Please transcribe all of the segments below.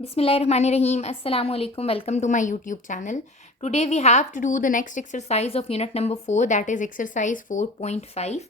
Bismillahirrahmanirrahim. Assalamu alaikum. Welcome to my YouTube channel. Today we have to do the next exercise of unit number 4, that is exercise 4.5.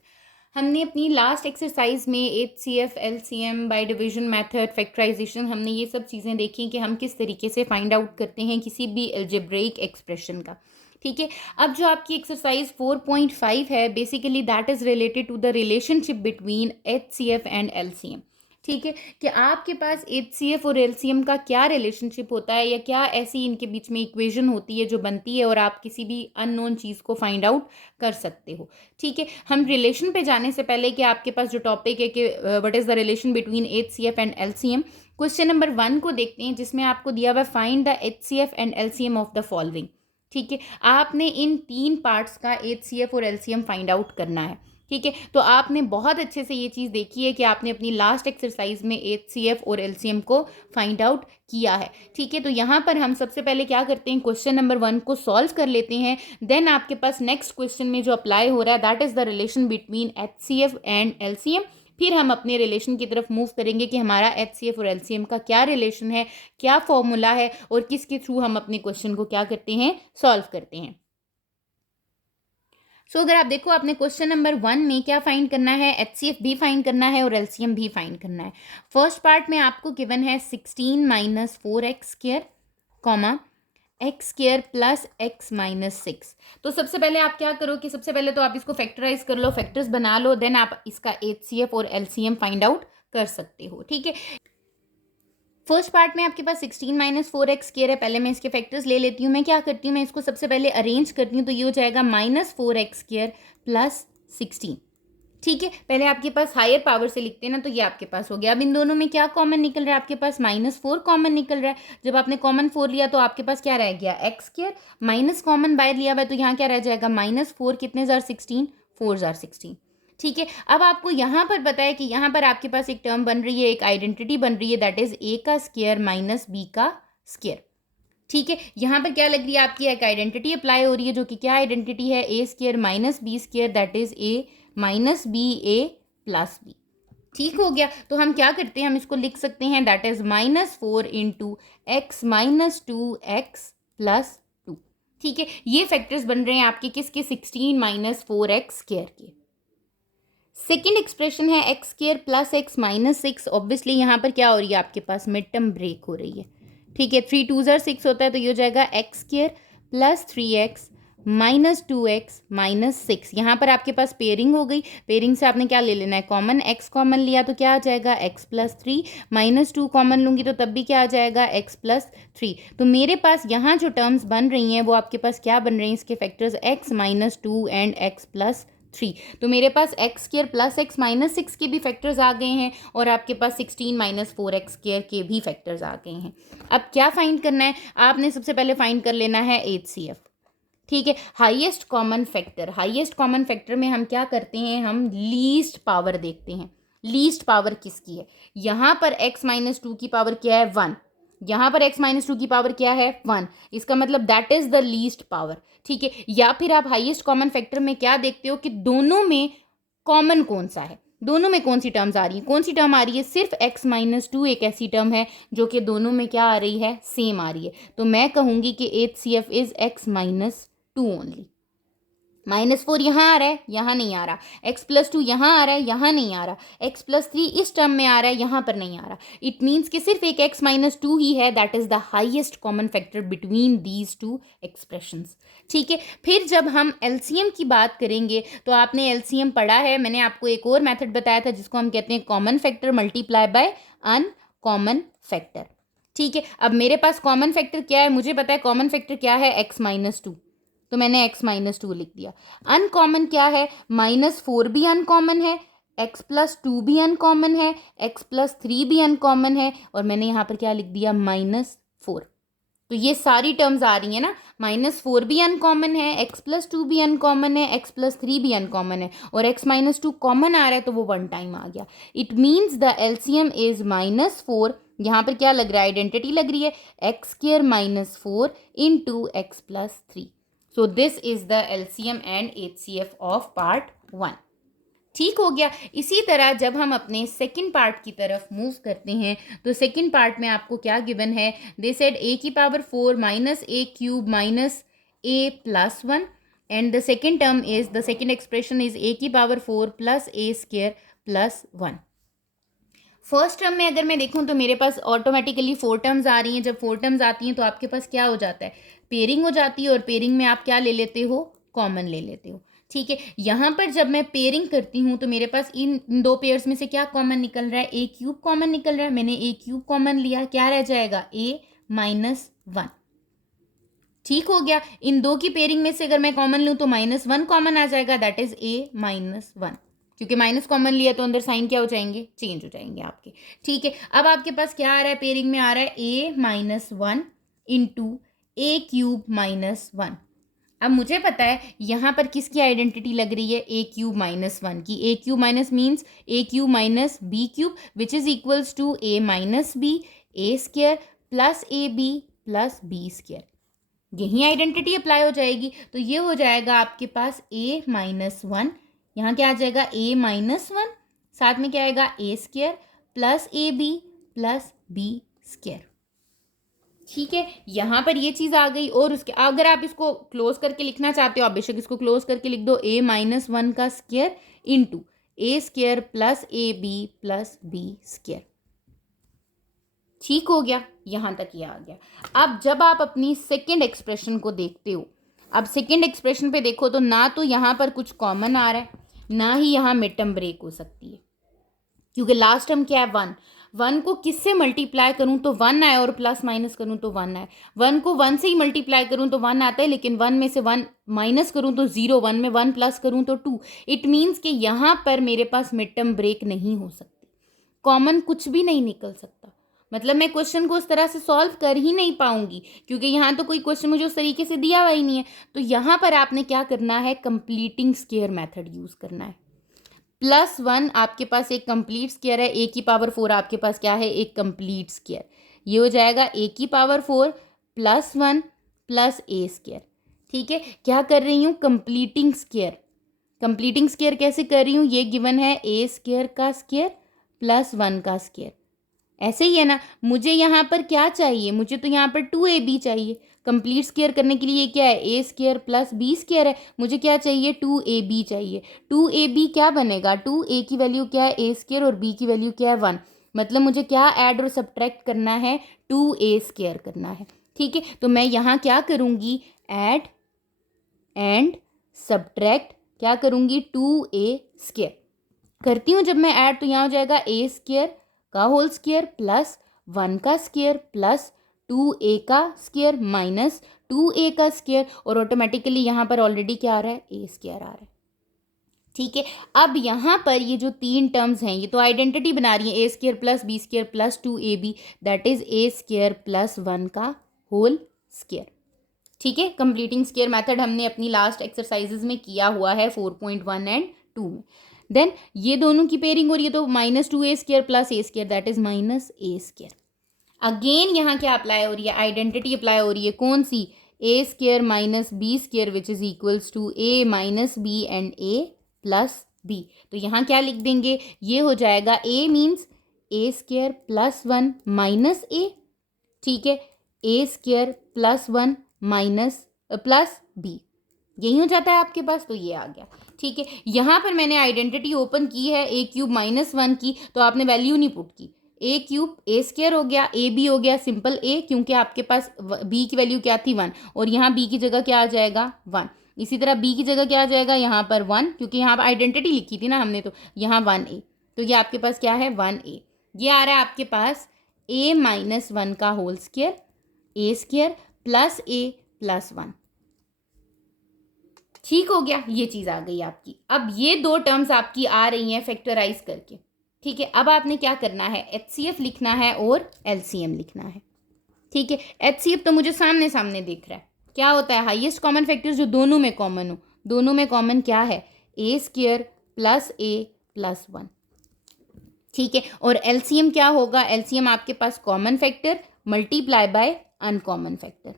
हमने अपनी last exercise में HCF, LCM, by division method, factorization, हमने ये सब चीज़ें देखी कि हम किस तरीके से फाइंड आउट करते हैं किसी भी एल्जेब्रिक एक्सप्रेशन का। ठीक है, अब जो आपकी एक्सरसाइज 4.5 है, basically that is related to the relationship between HCF and LCM। ठीक है, कि आपके पास HCF और LCM का क्या रिलेशनशिप होता है या क्या ऐसी इनके बीच में इक्वेशन होती है जो बनती है और आप किसी भी अननोन चीज़ को फाइंड आउट कर सकते हो। ठीक है, हम रिलेशन पे जाने से पहले कि आपके पास जो टॉपिक है कि what is the relation between HCF and LCM, question number 1 को देखते हैं जिसमें आपको दिया हुआ find the HCF and LCM of the following. ठीक है, आपने इन 3 पार्ट्स का HCF और LCM फाइंड आउट करना है। ठीक है, तो आपने बहुत अच्छे से ये चीज़ देखी है कि आपने अपनी लास्ट एक्सरसाइज में HCF और LCM को फाइंड आउट किया है। ठीक है, तो यहाँ पर हम सबसे पहले क्या करते हैं, क्वेश्चन नंबर 1 को सॉल्व कर लेते हैं। देन आपके पास नेक्स्ट क्वेश्चन में जो अप्लाई हो रहा है that is the relation between HCF and LCM। फिर हम अपने रिलेशन की तरफ मूव करेंगे कि हमारा HCF और LCM का क्या रिलेशन है, क्या फॉर्मूला है और किसके थ्रू हम अपने क्वेश्चन को क्या करते हैं, सॉल्व करते हैं। अगर आप देखो, आपने क्वेश्चन नंबर 1 में क्या फाइंड करना है, HCF भी फाइंड करना है और LCM भी फाइंड करना है। फर्स्ट पार्ट में आपको गिवन है 16 minus 4x square comma x square plus x minus 6। तो सबसे पहले आप क्या करो कि सबसे पहले तो आप इसको फैक्टराइज कर लो, फैक्टर्स बना लो, देन आप इसका HCF और LCM फाइंड आउट कर सकते हो। ठीक है, फर्स्ट पार्ट में आपके पास 16 माइनस 4x स्क्र है। पहले मैं इसके फैक्टर्स ले लेती हूँ। मैं क्या करती हूँ, मैं इसको सबसे पहले अरेंज करती हूँ, तो ये हो जाएगा माइनस 4x स्क्र प्लस 16। ठीक है, पहले आपके पास हायर पावर से लिखते हैं ना, तो ये आपके पास हो गया। अब इन दोनों में क्या कॉमन निकल रहा है, आपके पास -4 कॉमन निकल रहा है। जब आपने कॉमन 4 लिया तो आपके पास क्या रह गया, एक्स स्क्र माइनस कॉमन बाहर लिया हुआ है, तो यहाँ क्या रह जाएगा, -4 कितने जार 16, 4 जार 16। ठीक है, अब आपको यहाँ पर पता है कि यहाँ पर आपके पास एक टर्म बन रही है, एक आइडेंटिटी बन रही है, दैट इज a का स्क्वायर माइनस b का स्क्वायर। ठीक है, यहाँ पर क्या लग रही है, आपकी एक आइडेंटिटी अप्लाई हो रही है, जो कि क्या आइडेंटिटी है, a square minus b square, that is a minus b a plus b. ठीक हो गया, तो हम क्या करते हैं, हम इसको लिख सकते हैं, that is -4 into x minus 2x plus 2। ठीक है, ये फैक्टर्स बन रहे हैं आपके किसके, 16 माइनस 4x स्क्वायर के। सेकेंड एक्सप्रेशन है x square plus x minus 6। Obviously यहाँ पर क्या हो रही है, आपके पास मिड टर्म ब्रेक हो रही है। ठीक है, 3 2 जार 6 होता है, तो ये हो जाएगा x square plus 3x minus 2x minus 6। यहाँ पर आपके पास पेयरिंग हो गई। पेयरिंग से आपने क्या ले लेना है, कॉमन, x कॉमन लिया तो क्या आ जाएगा, x प्लस 3, माइनस 2 कॉमन लूँगी तो तब भी क्या आ जाएगा, x प्लस 3। तो मेरे पास यहाँ जो टर्म्स बन रही हैं वो आपके पास क्या बन रही हैं, इसके factors x minus 2 and x plus 3। तो मेरे पास x square plus x minus 6 के भी फैक्टर्स आ गए हैं और आपके पास 16 माइनस 4x स्क्वायर के भी फैक्टर्स आ गए हैं। अब क्या फाइंड करना है, आपने सबसे पहले फाइंड कर लेना है HCF। ठीक है, highest common factor, highest common factor में हम क्या करते हैं, हम लीस्ट पावर देखते हैं। लीस्ट पावर किसकी है, यहाँ पर x माइनस 2 की पावर क्या है, 1। यहाँ पर x माइनस 2 की पावर क्या है, 1। इसका मतलब that is the least power. ठीक है, या फिर आप हाईएस्ट कॉमन फैक्टर में क्या देखते हो कि दोनों में कॉमन कौन सा है, दोनों में कौन सी टर्म्स आ रही है, कौन सी टर्म आ रही है, सिर्फ x माइनस 2 एक ऐसी टर्म है जो कि दोनों में क्या आ रही है, सेम आ रही है। तो मैं कहूँगी कि HCF is x minus 2 only. -4 यहाँ आ रहा है, यहाँ नहीं आ रहा, x प्लस 2 यहाँ आ रहा है, यहाँ नहीं आ रहा, x प्लस 3 इस टर्म में आ रहा है, यहाँ पर नहीं आ रहा। इट मीन्स कि सिर्फ एक x माइनस 2 ही है, that is the highest common factor between these two expressions. ठीक है, फिर जब हम LCM की बात करेंगे तो आपने LCM पढ़ा है, मैंने आपको एक और मेथड बताया था जिसको हम कहते हैं common factor multiply by uncommon factor. ठीक है, अब मेरे पास कॉमन फैक्टर क्या है, मुझे पता है कॉमन फैक्टर क्या है, x माइनस 2, तो मैंने x माइनस 2 लिख दिया। अनकॉमन क्या है, -4 भी अनकॉमन है, x प्लस 2 भी अनकॉमन है, x प्लस 3 भी अनकॉमन है, और मैंने यहाँ पर क्या लिख दिया, -4। तो ये सारी टर्म्स आ रही है ना, -4 भी अनकॉमन है, x प्लस 2 भी अनकॉमन है, x प्लस 3 भी अनकॉमन है, और x माइनस 2 कॉमन आ रहा है तो वो 1 टाइम आ गया। It means the LCM is -4। यहाँ पर क्या लग रहा है, आइडेंटिटी लग रही है, x square minus 4 into x plus 3। So this is the LCM and HCF of part 1. ठीक हो गया। इसी तरह जब हम अपने सेकंड पार्ट की तरफ मूव करते हैं तो सेकंड पार्ट में आपको क्या गिवन है, दे सेड a की power 4 minus a cube minus a plus 1 and the second term is, the second expression is a की power 4 plus a square plus 1। First term में अगर मैं देखूं तो मेरे पास ऑटोमेटिकली 4 टर्म्स आ रही हैं। जब 4 टर्म्स आती हैं तो आपके पास क्या हो जाता है, पेयरिंग हो जाती है, और पेयरिंग में आप क्या ले लेते हो, कॉमन ले लेते हो। ठीक है, यहाँ पर जब मैं पेयरिंग करती हूँ तो मेरे पास इन दो पेयर्स में से क्या कॉमन निकल रहा है, ए क्यूब कॉमन निकल रहा है। मैंने ए क्यूब कॉमन लिया, क्या रह जाएगा, ए माइनस 1। ठीक हो गया। इन दो की पेयरिंग में से अगर मैं कॉमन लूँ तो -1 कॉमन आ जाएगा, दैट इज ए माइनस 1। क्योंकि माइनस कॉमन लिया तो अंदर साइन क्या हो जाएंगे, चेंज हो जाएंगे आपके। ठीक है, अब आपके पास क्या आ रहा है, पेयरिंग में आ रहा है ए माइनस 1 इंटू ए क्यूब माइनस 1। अब मुझे पता है यहाँ पर किसकी आइडेंटिटी लग रही है, ए क्यूब माइनस 1 की। A cube minus means a cube minus b cube which is equals to a minus b a square plus a b plus b square. यही आइडेंटिटी अप्लाई हो जाएगी। तो ये हो जाएगा आपके पास a माइनस 1, यहाँ क्या आ जाएगा a माइनस 1, साथ में क्या आएगा a square plus a b plus b square. ठीक है, यहाँ पर ये चीज़ आ गई। और उसके अगर आप इसको क्लोज करके लिखना चाहते हो, आप बेशक इसको क्लोज करके लिख दो, a माइनस 1 का square into a square plus a b plus b square. ठीक हो गया, यहाँ तक ये आ गया। अब जब आप अपनी सेकेंड एक्सप्रेशन को देखते हो, अब सेकेंड एक्सप्रेशन पे देखो तो ना तो यहाँ पर कुछ कॉमन आ रहा है, ना ही यहाँ मिड टर्म ब्रेक हो सकती है, क्योंकि लास्ट टर्म क्या है, 1। 1 को किससे मल्टीप्लाई करूँ तो 1 आए, और प्लस माइनस करूँ तो 1 आए। 1 को 1 से ही मल्टीप्लाई करूँ तो 1 आता है, लेकिन 1 में से 1 माइनस करूँ तो 0, 1 में 1 प्लस करूँ तो 2। इट मीन्स कि यहाँ पर मेरे पास मिड टर्म ब्रेक नहीं हो सकती, कॉमन कुछ भी नहीं निकल सकता। मतलब मैं क्वेश्चन को उस तरह से सॉल्व कर ही नहीं पाऊंगी, क्योंकि यहाँ तो कोई क्वेश्चन मुझे उस तरीके से दिया हुआ ही नहीं है। तो यहाँ पर आपने क्या करना है, कंप्लीटिंग स्क्वायर मेथड यूज करना है। +1 आपके पास एक कंप्लीट स्क्वायर है, ए की पावर 4 आपके पास क्या है, एक कंप्लीट स्क्वायर। ये हो जाएगा ए की पावर 4 प्लस 1 प्लस ए स्क्वायर। ठीक है, क्या कर रही हूँ, कंप्लीटिंग स्क्वायर। कंप्लीटिंग स्क्वायर कैसे कर रही हूँ, ये गिवन है ए स्क्वायर का स्क्वायर प्लस 1 का स्क्वायर। ऐसे ही है ना, मुझे यहाँ पर क्या चाहिए, मुझे तो यहाँ पर 2ab चाहिए। कंप्लीट स्क्वायर करने के लिए क्या है, a square plus b square है, मुझे क्या चाहिए, 2ab चाहिए। 2ab क्या बनेगा, 2a की वैल्यू क्या है, ए स्क्वायर, और b की वैल्यू क्या है 1। मतलब मुझे क्या ऐड और सब्ट्रैक्ट करना है, 2a स्क्वायर करना है। ठीक है, तो मैं यहाँ क्या करूँगी, ऐड एंड सब्ट्रैक्ट क्या करूँगी, 2a स्क्वायर करती हूँ। जब मैं ऐड तो यहाँ हो जाएगा ए स्क्वायर का होल स्क्वायर प्लस 1 का स्क्वायर प्लस 2a का स्क्वायर माइनस 2a का स्क्वायर, और ऑटोमेटिकली यहाँ पर ऑलरेडी क्या आ रहा है, ए स्क्वायर आ रहा है। ठीक है, अब यहाँ पर ये जो 3 टर्म्स हैं ये तो आइडेंटिटी बना रही है, a square plus b square plus 2ab, that is a square plus 1 का होल स्क्वायर। ठीक है, कंप्लीटिंग स्क्वायर मेथड हमने अपनी लास्ट एक्सरसाइजेज में किया हुआ है 4.1 एंड 2 में। देन ये दोनों की पेयरिंग हो रही है तो -2a square plus A square, that is -a square. Again यहाँ क्या अप्लाई हो रही है, आइडेंटिटी अप्लाई हो रही है, कौन सी, a square minus b square which is equals to a minus b and a plus b. तो यहाँ क्या लिख देंगे, ये हो जाएगा a means a square plus 1 minus a. ठीक है, a square plus 1 minus plus b, यही हो जाता है आपके पास। तो ये आ गया। ठीक है, यहाँ पर मैंने आइडेंटिटी ओपन की है ए क्यूब -1 की, तो आपने वैल्यू नहीं पुट की, ए क्यूब ए स्क्वायर हो गया, ए बी हो गया सिंपल ए, क्योंकि आपके पास बी की वैल्यू क्या थी 1, और यहाँ बी की जगह क्या आ जाएगा 1। इसी तरह बी की जगह क्या आ जाएगा यहाँ पर 1, क्योंकि यहाँ पर आइडेंटिटी लिखी थी ना हमने, तो यहाँ 1a, तो ये आपके पास क्या है 1a। ये आ रहा है आपके पास a माइनस 1 का whole square, a square plus a plus 1। ठीक हो गया, ये चीज़ आ गई आपकी। अब ये 2 टर्म्स आपकी आ रही हैं फैक्टराइज करके। ठीक है, अब आपने क्या करना है, HCF लिखना है और LCM लिखना है। ठीक है, HCF तो मुझे सामने सामने दिख रहा है, क्या होता है, हाईएस्ट कॉमन फैक्टर्स जो दोनों में कॉमन हो। दोनों में कॉमन क्या है, a square plus a plus 1। ठीक है, और LCM क्या होगा, LCM आपके पास common factor multiply by uncommon factor.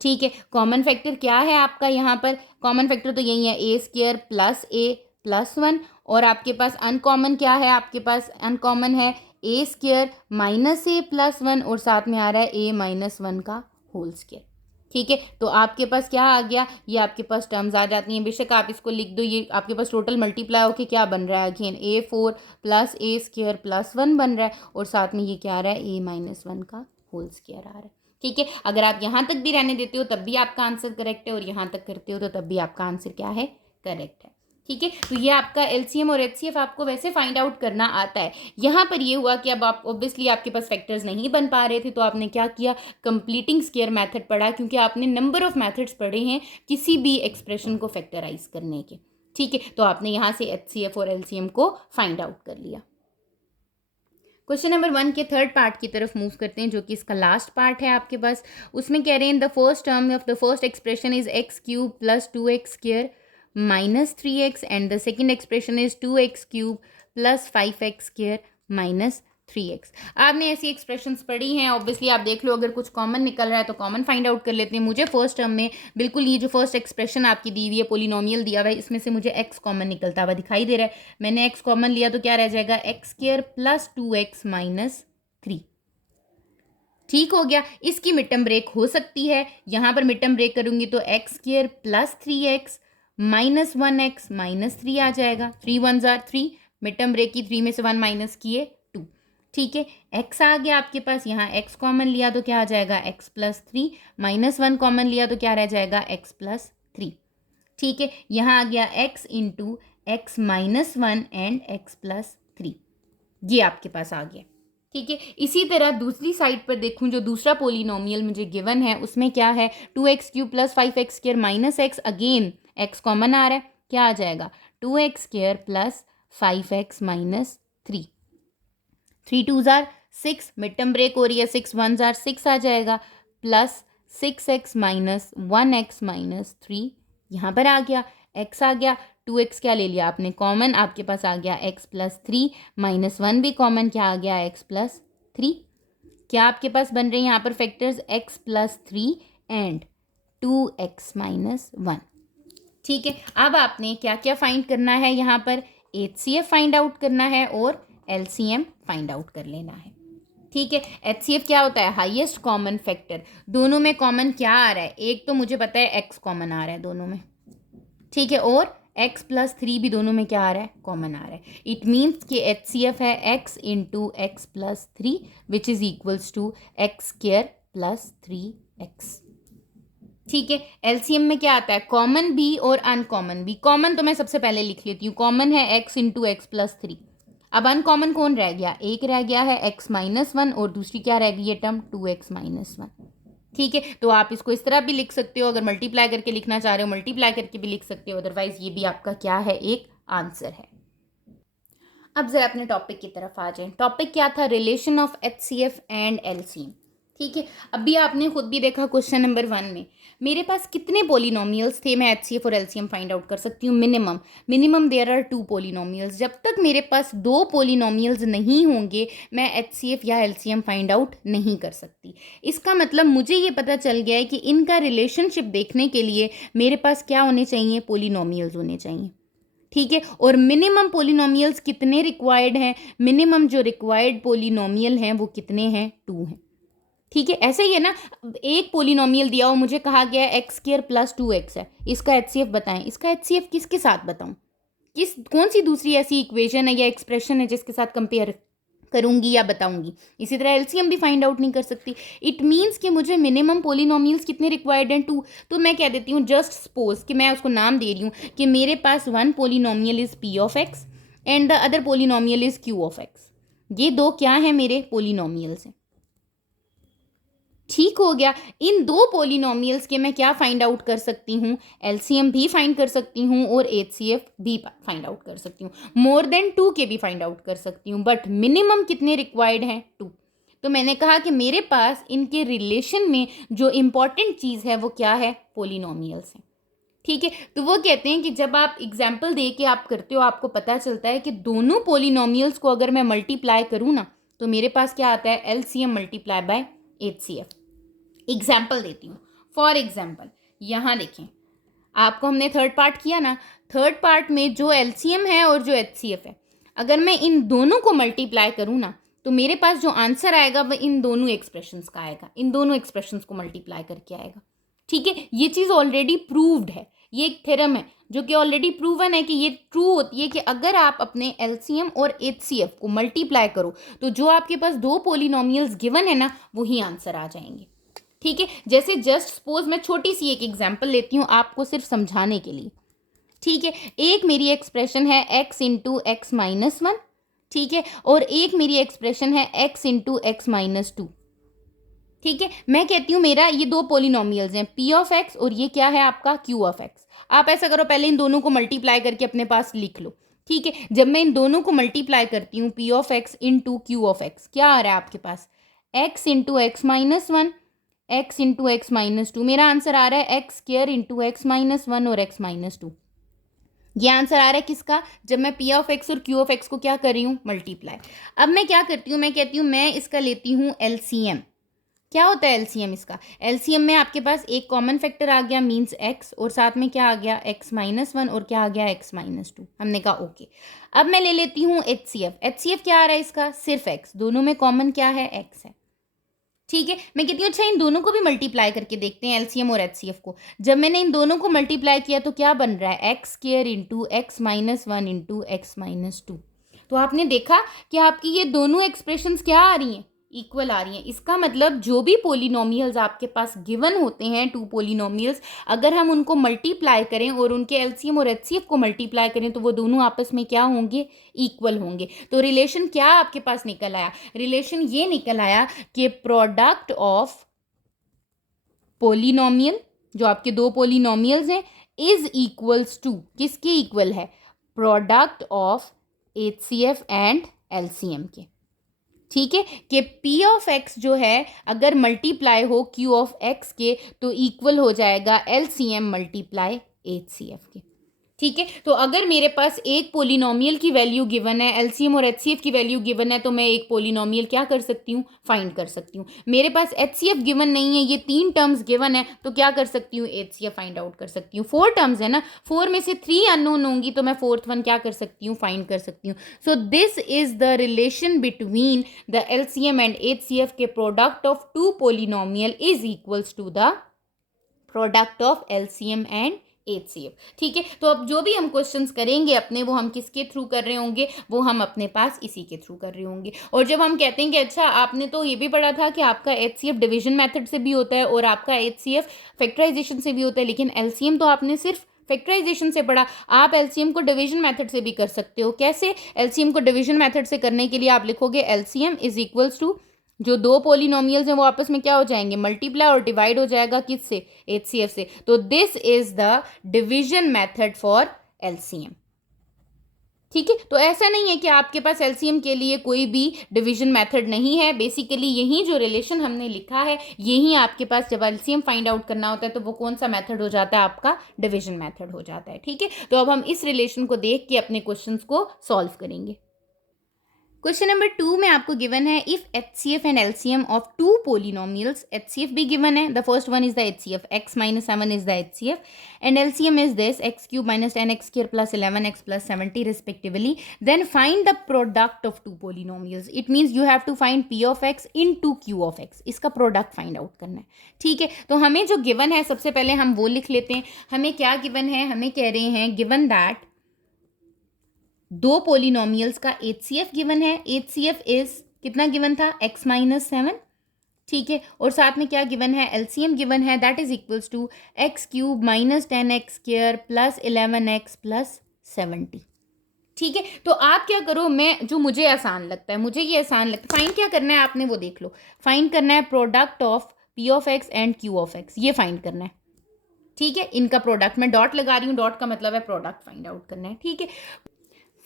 ठीक है, कॉमन फैक्टर क्या है आपका, यहाँ पर कॉमन फैक्टर तो यही है, ए स्क्वायर प्लस a +1 और आपके पास अनकॉमन क्या है, आपके पास अनकॉमन है a square minus A plus 1 और साथ में आ रहा है ए माइनस 1 का होल स्क्वायर। ठीक है, तो आपके पास क्या आ गया, ये आपके पास टर्म्स आ जाती हैं। बेशक आप इसको लिख दो, ये आपके पास टोटल मल्टीप्लाई होके क्या बन रहा है, अगेन A4 प्लस ए स्क्वायर प्लस 1 बन रहा है और साथ में ये क्या आ रहा है, ए माइनस 1 का होल स्क्वायर आ रहा है। ठीक है, अगर आप यहाँ तक भी रहने देते हो तब भी आपका आंसर करेक्ट है और यहाँ तक करते हो तो तब भी आपका आंसर क्या है, करेक्ट है। ठीक है, तो ये आपका एलसीएम और एचसीएफ आपको वैसे फाइंड आउट करना आता है। यहाँ पर ये हुआ कि अब आप ऑब्वियसली आपके पास फैक्टर्स नहीं बन पा रहे थे तो आपने क्या किया, कंप्लीटिंग स्क्वायर मेथड पढ़ा, क्योंकि आपने नंबर ऑफ मेथड्स पढ़े हैं किसी भी एक्सप्रेशन को फैक्टराइज करने के। ठीक है, तो आपने यहाँ से एचसीएफ और एलसीएम को फाइंड आउट कर लिया। क्वेश्चन नंबर 1 के थर्ड पार्ट की तरफ मूव करते हैं, जो कि इसका लास्ट पार्ट है आपके पास। उसमें कह रहे हैं the first term of the first expression is x cube plus 2x square minus 3x and the second expression is 2x cube plus 5x square minus 3x। आपने ऐसी एक्सप्रेशंस पढ़ी हैं, ऑब्वियसली आप देख लो अगर कुछ कॉमन निकल रहा है तो कॉमन फाइंड आउट कर लेते हैं। मुझे फर्स्ट टर्म में बिल्कुल ये जो फर्स्ट एक्सप्रेशन आपकी दी हुई है, पोलिनोमियल दिया हुआ है, इसमें से मुझे x कॉमन निकलता हुआ दिखाई दे रहा है। मैंने x कॉमन लिया तो क्या रह जाएगा, x square plus 2x minus 3। ठीक हो गया, इसकी मिड टर्म ब्रेक हो सकती है। यहाँ पर मिड टर्म ब्रेक करूंगी तो x square plus 3x minus 1x minus 3 आ जाएगा। 3 1 जार 3, मिड टर्म ब्रेक की, 3 में से 1 माइनस किए 2। ठीक है, x आ गया आपके पास, यहाँ x कॉमन लिया तो क्या आ जाएगा, x प्लस 3 माइनस 1 कॉमन लिया तो क्या रह जाएगा, x प्लस 3। ठीक है, यहाँ आ गया x into x minus 1 and x plus 3, ये आपके पास आ गया। ठीक है, इसी तरह दूसरी साइड पर देखूं, जो दूसरा पोलिनोमियल मुझे गिवन है उसमें क्या है, 2x cube plus 5x square minus x, again x common आ रहा है, क्या आ जाएगा, 2x square plus 5x minus 3। 3 2 जार 6, मिड टर्म ब्रेक हो रही है, 6 1 जार 6 आ जाएगा, plus 6x minus 1x minus 3, यहाँ पर आ गया, x आ गया, 2x क्या ले लिया आपने कॉमन, आपके पास आ गया x प्लस 3 माइनस 1 भी कॉमन, क्या आ गया, x प्लस 3। क्या आपके पास बन रहे हैं यहाँ पर factors, x plus 3 and 2x minus 1। ठीक है, अब आपने क्या क्या फाइंड करना है, यहाँ पर एचसीएफ फाइंड आउट करना है और एलसीएम फाइंड आउट कर लेना है। ठीक है, एचसीएफ क्या होता है, हाईएस्ट कॉमन फैक्टर। दोनों में कॉमन क्या आ रहा है, एक तो मुझे पता है x कॉमन आ रहा है दोनों में, ठीक है, और x प्लस 3 भी दोनों में क्या आ रहा है, कॉमन आ रहा है। इट मीन्स कि एचसीएफ है x into x plus 3 which is equals to x square plus 3x। ठीक है, एलसीएम में क्या आता है, कॉमन भी और अनकॉमन भी। कॉमन तो मैं सबसे पहले लिख लेती हूँ, कॉमन है x इंटू एक्स प्लस 3। अब अनकॉमन कौन रह गया, एक रह गया है x माइनस 1 और दूसरी क्या रह गई है टर्म 2x माइनस 1। ठीक है, तो आप इसको इस तरह भी लिख सकते हो, अगर मल्टीप्लाई करके लिखना चाह रहे हो मल्टीप्लाई करके भी लिख सकते हो, अदरवाइज ये भी आपका क्या है, एक आंसर है। अब जरा अपने टॉपिक की तरफ आ जाएं। टॉपिक क्या था, relation of HCF and LCM. ठीक है, अभी आपने खुद भी देखा क्वेश्चन नंबर 1 में मेरे पास कितने पोलिनोमियल्स थे, मैं एचसीएफ और एलसीएम फाइंड आउट कर सकती हूँ, मिनिमम देयर आर 2 पोलिनोमियल्स। जब तक मेरे पास 2 पोलिनोमियल्स नहीं होंगे मैं एचसीएफ या एलसीएम फाइंड आउट नहीं कर सकती। इसका मतलब मुझे ये पता चल गया है कि इनका रिलेशनशिप देखने के लिए मेरे पास क्या होने चाहिए, पोलिनोमियल्स होने चाहिए। ठीक है, और मिनिमम पोलिनोमियल्स कितने रिक्वायर्ड हैं, मिनिमम जो रिक्वायर्ड पोलिनोमियल हैं वो कितने हैं, 2 हैं। ठीक है, ऐसे ही है ना, एक पोलिनोमियल दिया हो, मुझे कहा गया है एक्स स्क्वायर प्लस 2x है, इसका एचसीएफ बताएं। इसका एचसीएफ किसके साथ बताऊं, कौन सी दूसरी ऐसी इक्वेशन है या एक्सप्रेशन है जिसके साथ कंपेयर करूंगी या बताऊंगी। इसी तरह एलसीएम भी फाइंड आउट नहीं कर सकती। इट मीन्स कि मुझे मिनिमम पोलिनोमियल्स कितने रिक्वायर्ड हैं, 2। तो मैं कह देती हूँ, जस्ट सपोज कि मैं उसको नाम दे रही हूँ कि मेरे पास 1 polynomial is p of x and the other polynomial is q of x। ये 2 क्या है, मेरे पोलिनोमियल्स हैं। ठीक हो गया, इन 2 पोलिनोमियल्स के मैं क्या फाइंड आउट कर सकती हूँ, एलसीएम भी फाइंड कर सकती हूँ और एचसीएफ भी फाइंड आउट कर सकती हूँ। मोर देन 2 के भी फाइंड आउट कर सकती हूँ, बट मिनिमम कितने रिक्वायर्ड हैं, 2। तो मैंने कहा कि मेरे पास इनके रिलेशन में जो इम्पॉर्टेंट चीज़ है वो क्या है, पोलिनोमियल्स हैं। ठीक है, तो वो कहते हैं कि जब आप एग्जाम्पल दे के आप करते हो, आपको पता चलता है कि दोनों पोलिनोमियल्स को अगर मैं मल्टीप्लाई करूँ ना तो मेरे पास क्या आता है, LCM multiply by HCF. Example देती हूँ, फॉर एग्जाम्पल यहाँ देखें, आपको हमने थर्ड पार्ट किया ना, थर्ड पार्ट में जो एलसीएम है और जो एचसीएफ है, अगर मैं इन दोनों को मल्टीप्लाई करूँ ना, तो मेरे पास जो आंसर आएगा वह इन दोनों एक्सप्रेशंस का आएगा, इन दोनों एक्सप्रेशंस को मल्टीप्लाई करके आएगा। ठीक है, ये चीज़ ऑलरेडी प्रूव्ड है, ये एक थ्योरम है जो कि ऑलरेडी प्रूवन है कि ये ट्रू होती है कि अगर आप अपने एलसीएम और एचसीएफ को मल्टीप्लाई करो तो जो आपके पास दो पोलिनोमियल्स गिवन है ना, वही आंसर आ जाएंगे। ठीक है, जैसे जस्ट सपोज मैं छोटी सी एक एग्जांपल लेती हूँ आपको सिर्फ समझाने के लिए। ठीक है, एक मेरी एक्सप्रेशन है x into x minus one, ठीक है, और एक मेरी एक्सप्रेशन है x into x minus two. ठीक है, मैं कहती हूँ मेरा ये दो पोलिनोमियल्स हैं p ऑफ x और ये क्या है आपका q ऑफ x। आप ऐसा करो, पहले इन दोनों को मल्टीप्लाई करके अपने पास लिख लो। ठीक है, जब मैं इन दोनों को मल्टीप्लाई करती हूँ p of x into q of x, क्या आ रहा है आपके पास x into x minus one, x into x minus two. मेरा आंसर आ रहा है x square into x minus one और एक्स माइनस टू। ये आंसर आ रहा है किसका, जब मैं p ऑफ x और q ऑफ x को क्या कर रही हूँ, मल्टीप्लाई। अब मैं क्या करती हूँ, मैं कहती हूँ मैं इसका लेती हूँ एलसीएम। क्या होता है एलसीएम इसका, एलसीएम में आपके पास एक कॉमन फैक्टर आ गया मींस x, और साथ में क्या आ गया x माइनस वन और क्या आ गया x माइनस टू। हमने कहा ओके। अब मैं ले लेती हूँ एचसीएफ। एचसीएफ क्या आ रहा है इसका, सिर्फ x, दोनों में कॉमन क्या है, x है। ठीक है, मैं कहती हूँ अच्छा इन दोनों को भी मल्टीप्लाई करके देखते हैं, एलसीएम और एचसीएफ को। जब मैंने इन दोनों को मल्टीप्लाई किया तो क्या बन रहा है, x square into x minus one into x minus two. तो आपने देखा कि आपकी ये दोनों एक्सप्रेशंस क्या आ रही हैं, इक्वल आ रही हैं। इसका मतलब जो भी पोलिनोमियल्स आपके पास गिवन होते हैं, टू पोलिनोमियल्स, अगर हम उनको मल्टीप्लाई करें और उनके एलसीएम और एचसीएफ को मल्टीप्लाई करें तो वो दोनों आपस में क्या होंगे, इक्वल होंगे। तो रिलेशन क्या आपके पास निकल आया, रिलेशन ये निकल आया कि प्रोडक्ट ऑफ पोलिनोमियल, जो आपके दो पोलिनोमियल्स हैं, इज इक्वल्स टू, किसके इक्वल है, product of HCF and LCM के। ठीक है, कि p ऑफ x जो है अगर मल्टीप्लाई हो q ऑफ x के तो इक्वल हो जाएगा LCM मल्टीप्लाई HCF के। ठीक है, तो अगर मेरे पास एक पोलिनोमियल की वैल्यू गिवन है, एलसीएम और एचसीएफ की वैल्यू गिवन है, तो मैं एक पोलिनोमियल क्या कर सकती हूँ, फाइंड कर सकती हूँ। मेरे पास एचसीएफ गिवन नहीं है, ये तीन टर्म्स गिवन है, तो क्या कर सकती हूँ, एचसीएफ फाइंड आउट कर सकती हूँ। फोर टर्म्स है ना, फोर में से थ्री अननोन होंगी तो मैं फोर्थ वन क्या कर सकती हूँ, फाइंड कर सकती हूँ। So this is the relation between the LCM and HCF के product of two polynomial is equals to the product of LCM and HCF। ठीक है, तो अब जो भी हम क्वेश्चंस करेंगे अपने, वो हम किसके थ्रू कर रहे होंगे, वो हम अपने पास इसी के थ्रू कर रहे होंगे। और जब हम कहते हैं कि अच्छा आपने तो ये भी पढ़ा था कि आपका HCF डिवीजन मेथड से भी होता है और आपका HCF फैक्टराइजेशन से भी होता है, लेकिन LCM तो आपने सिर्फ फैक्टराइजेशन से पढ़ा, आप LCM को डिवीजन मेथड से भी कर सकते हो। कैसे, LCM को डिवीजन मेथड से करने के लिए आप लिखोगे LCM इज इक्वल्स टू, जो दो पोलिनोमियल्स हैं वो आपस में क्या हो जाएंगे, मल्टीप्लाई, और डिवाइड हो जाएगा किससे, HCF से। तो this is the division method for LCM। ठीक है, तो ऐसा नहीं है कि आपके पास LCM के लिए कोई भी डिवीजन मेथड नहीं है। बेसिकली यही जो रिलेशन हमने लिखा है, यही आपके पास जब LCM फाइंड आउट करना होता है तो वो कौन सा मेथड हो जाता है, आपका डिवीजन मेथड हो जाता है। ठीक है, तो अब हम इस रिलेशन को देख के अपने क्वेश्चंस को सॉल्व करेंगे। क्वेश्चन नंबर 2 में आपको गिवन है if HCF and LCM of two polynomials, HCF भी गिवन है, the first one is the HCF, x minus 7 is the HCF and LCM is this x cube minus 10x square plus 11x plus 70 respectively, then find the product of two polynomials. It means you have to find p of x into q of x, इसका product find out करना है। ठीक है, तो हमें जो given है सबसे पहले हम वो लिख लेते हैं। हमें क्या गिवन है, हमें कह रहे हैं गिवन दैट दो पोलिनोमियल्स का HCF गिवन है। HCF इज कितना गिवन था, x माइनस 7। ठीक है, और साथ में क्या गिवन है, LCM गिवन है, that is equals to x cube minus 10x square plus 11x plus 70। ठीक है, तो आप क्या करो, मैं जो मुझे आसान लगता है, मुझे ये आसान लगता है, फाइंड क्या करना है आपने वो देख लो। फाइंड करना है product of p of x and q of x, ये फाइंड करना है। ठीक है, इनका प्रोडक्ट मैं डॉट लगा रही हूँ, डॉट का मतलब है प्रोडक्ट फाइंड आउट करना है। ठीक है,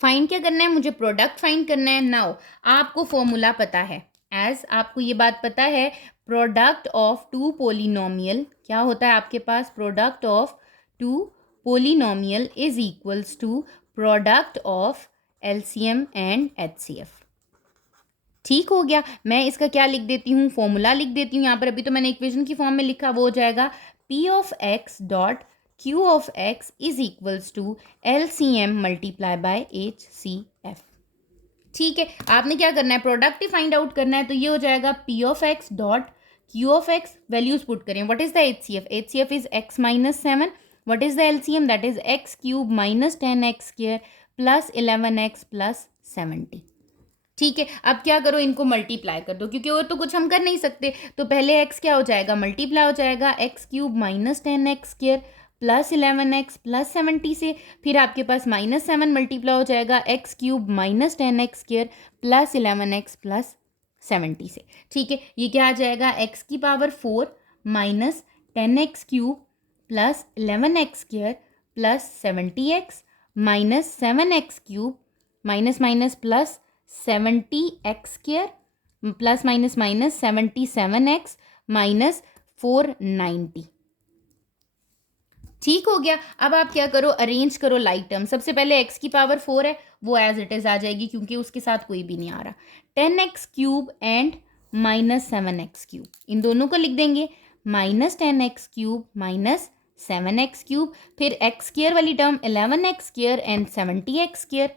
फाइंड क्या करना है, मुझे प्रोडक्ट फाइंड करना है। नाउ आपको फॉर्मूला पता है, एज आपको ये बात पता है, प्रोडक्ट ऑफ टू पोलिनोमियल क्या होता है आपके पास, product of two polynomial is equals to product of LCM and HCF। ठीक हो गया, मैं इसका क्या लिख देती हूँ, फॉर्मूला लिख देती हूँ यहाँ पर। अभी तो मैंने इक्वेशन की फॉर्म में लिखा, वो हो जाएगा p of x dot q of x is equals to LCM multiply by HCF। ठीक है, आपने क्या करना है, प्रोडक्ट ही फाइंड आउट करना है, तो ये हो जाएगा P of x dot Q of x, values put करें, what is the HCF, HCF is x minus 7, what is the LCM, that is x cube minus 10x square plus 11x plus 70। ठीक है, अब क्या करो, इनको multiply कर दो, क्योंकि और तो कुछ हम कर नहीं सकते, तो पहले x क्या हो जाएगा, मल्टीप्लाई हो जाएगा x cube minus 10x square plus 11x plus 70 से, फिर आपके पास -7 मल्टीप्लाई हो जाएगा x cube minus 10x square plus 11x plus 70 से। ठीक है, ये क्या आ जाएगा, x की power 4 minus 10x cube plus 11x square plus 70x minus 7x cube minus minus plus 70x square plus minus minus 77x minus 490। ठीक हो गया। अब आप क्या करो, अरेंज करो लाइक टर्म। सबसे पहले x की पावर 4 है, वो एज इट इज आ जाएगी क्योंकि उसके साथ कोई भी नहीं आ रहा। 10x cube and minus 7x cube, इन दोनों को लिख देंगे, minus 10x cube minus 7x cube, फिर x स्क्वायर वाली term 11x square and 70x square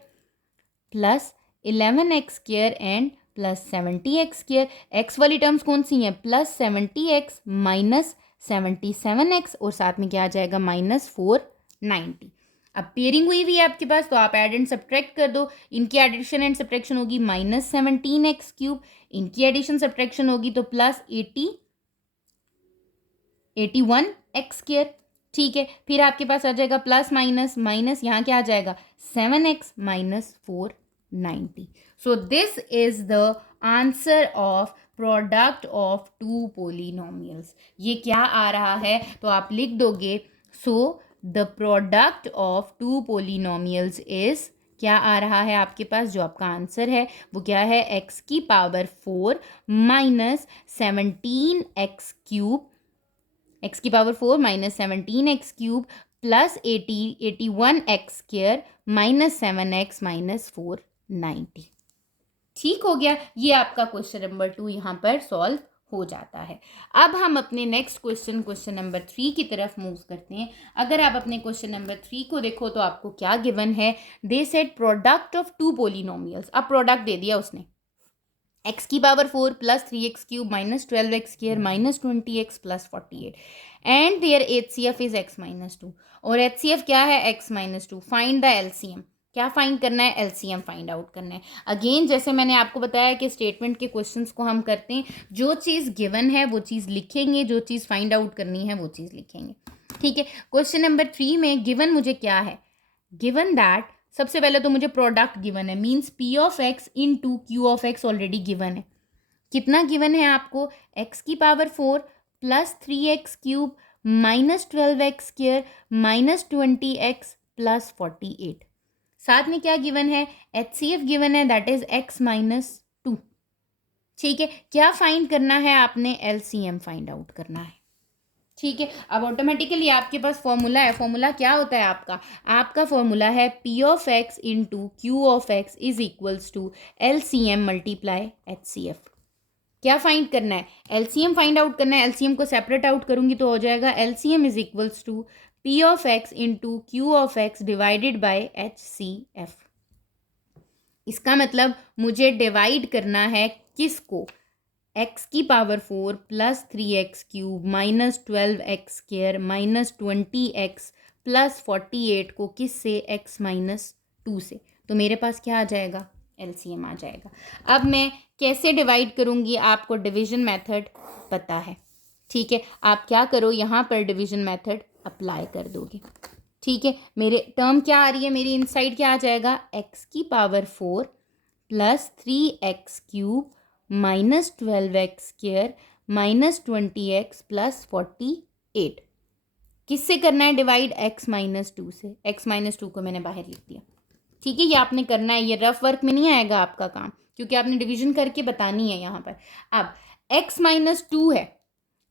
plus 11x square and plus 70x square. x वाली टर्म्स कौन सी हैं, प्लस 70x माइनस 77x और साथ में क्या आ जाएगा, माइनस 490। अब पेयरिंग हुई हुई है आपके पास, तो आप ऐड एंड सब्ट्रैक्ट कर दो, इनकी एडिशन एंड सब्ट्रैक्शन होगी माइनस 17x क्यूब, इनकी एडिशन सब्ट्रैक्शन होगी तो प्लस 81x स्क्वायर। ठीक है, फिर आपके पास आ जाएगा प्लस माइनस माइनस, यहाँ क्या आ जाएगा 7x minus 490। So this is the answer of product of two polynomials. ये क्या आ रहा है, तो आप लिख दोगे, so the product of two polynomials is, क्या आ रहा है आपके पास, जो आपका आंसर है वो क्या है, x की power 4 minus 17x cube, x की power 4 minus 17x cube plus 81x square minus 7x minus 490। ठीक हो गया, ये आपका क्वेश्चन नंबर 2 यहाँ पर सॉल्व हो जाता है। अब हम अपने नेक्स्ट क्वेश्चन नंबर 3 की तरफ मूव करते हैं। अगर आप अपने क्वेश्चन नंबर 3 को देखो तो आपको क्या गिवन है, they said product of two polynomials. अब प्रोडक्ट दे दिया उसने, x की power 4 plus 3x cube minus 12x square minus 20x plus 48 and their HCF is x minus 2, और HCF क्या है, x minus 2। Find the LCM, क्या फाइंड करना है, LCM फाइंड आउट करना है। अगेन जैसे मैंने आपको बताया कि स्टेटमेंट के क्वेश्चंस को हम करते हैं, जो चीज़ गिवन है वो चीज़ लिखेंगे, जो चीज़ फाइंड आउट करनी है वो चीज़ लिखेंगे। ठीक है, क्वेश्चन नंबर 3 में गिवन मुझे क्या है, गिवन दैट, सबसे पहले तो मुझे प्रोडक्ट गिवन है, means P of x into Q of x already given है। कितना गिवन है आपको, x की power 4 plus 3x cube minus 12x square minus 20x plus 48। साथ में क्या गिवन है, HCF गिवन है, दैट इज x माइनस 2। ठीक है, क्या फाइंड करना है आपने, LCM फाइंड आउट करना है। ठीक है, अब ऑटोमेटिकली आपके पास फॉर्मूला है, फॉर्मूला क्या होता है आपका फॉर्मूला है P of x into Q of x is equals to LCM multiply HCF। क्या फाइंड करना है, LCM फाइंड आउट करना है। LCM को सेपरेट आउट करूंगी तो हो जाएगा LCM is equals to P of x into Q of x divided by HCF। इसका मतलब मुझे डिवाइड करना है किसको, x की power 4 plus 3x cube minus 12x square minus 20x plus 48 को किस से, x माइनस 2 से। तो मेरे पास क्या आ जाएगा, LCM आ जाएगा। अब मैं कैसे डिवाइड करूँगी, आपको डिवीजन मेथड पता है। ठीक है, आप क्या करो, यहाँ पर डिवीजन मेथड अप्लाई कर दोगे। ठीक है, मेरे टर्म क्या आ रही है, मेरी इनसाइड क्या आ जाएगा, x की power 4 plus 3x cube minus 12x square minus 20x plus 48। किससे करना है डिवाइड, x माइनस 2 से। x माइनस 2 को मैंने बाहर लिख दिया। ठीक है, ये आपने करना है, ये रफ वर्क में नहीं आएगा आपका काम, क्योंकि आपने डिवीजन करके बतानी है यहाँ पर। अब x माइनस 2 है,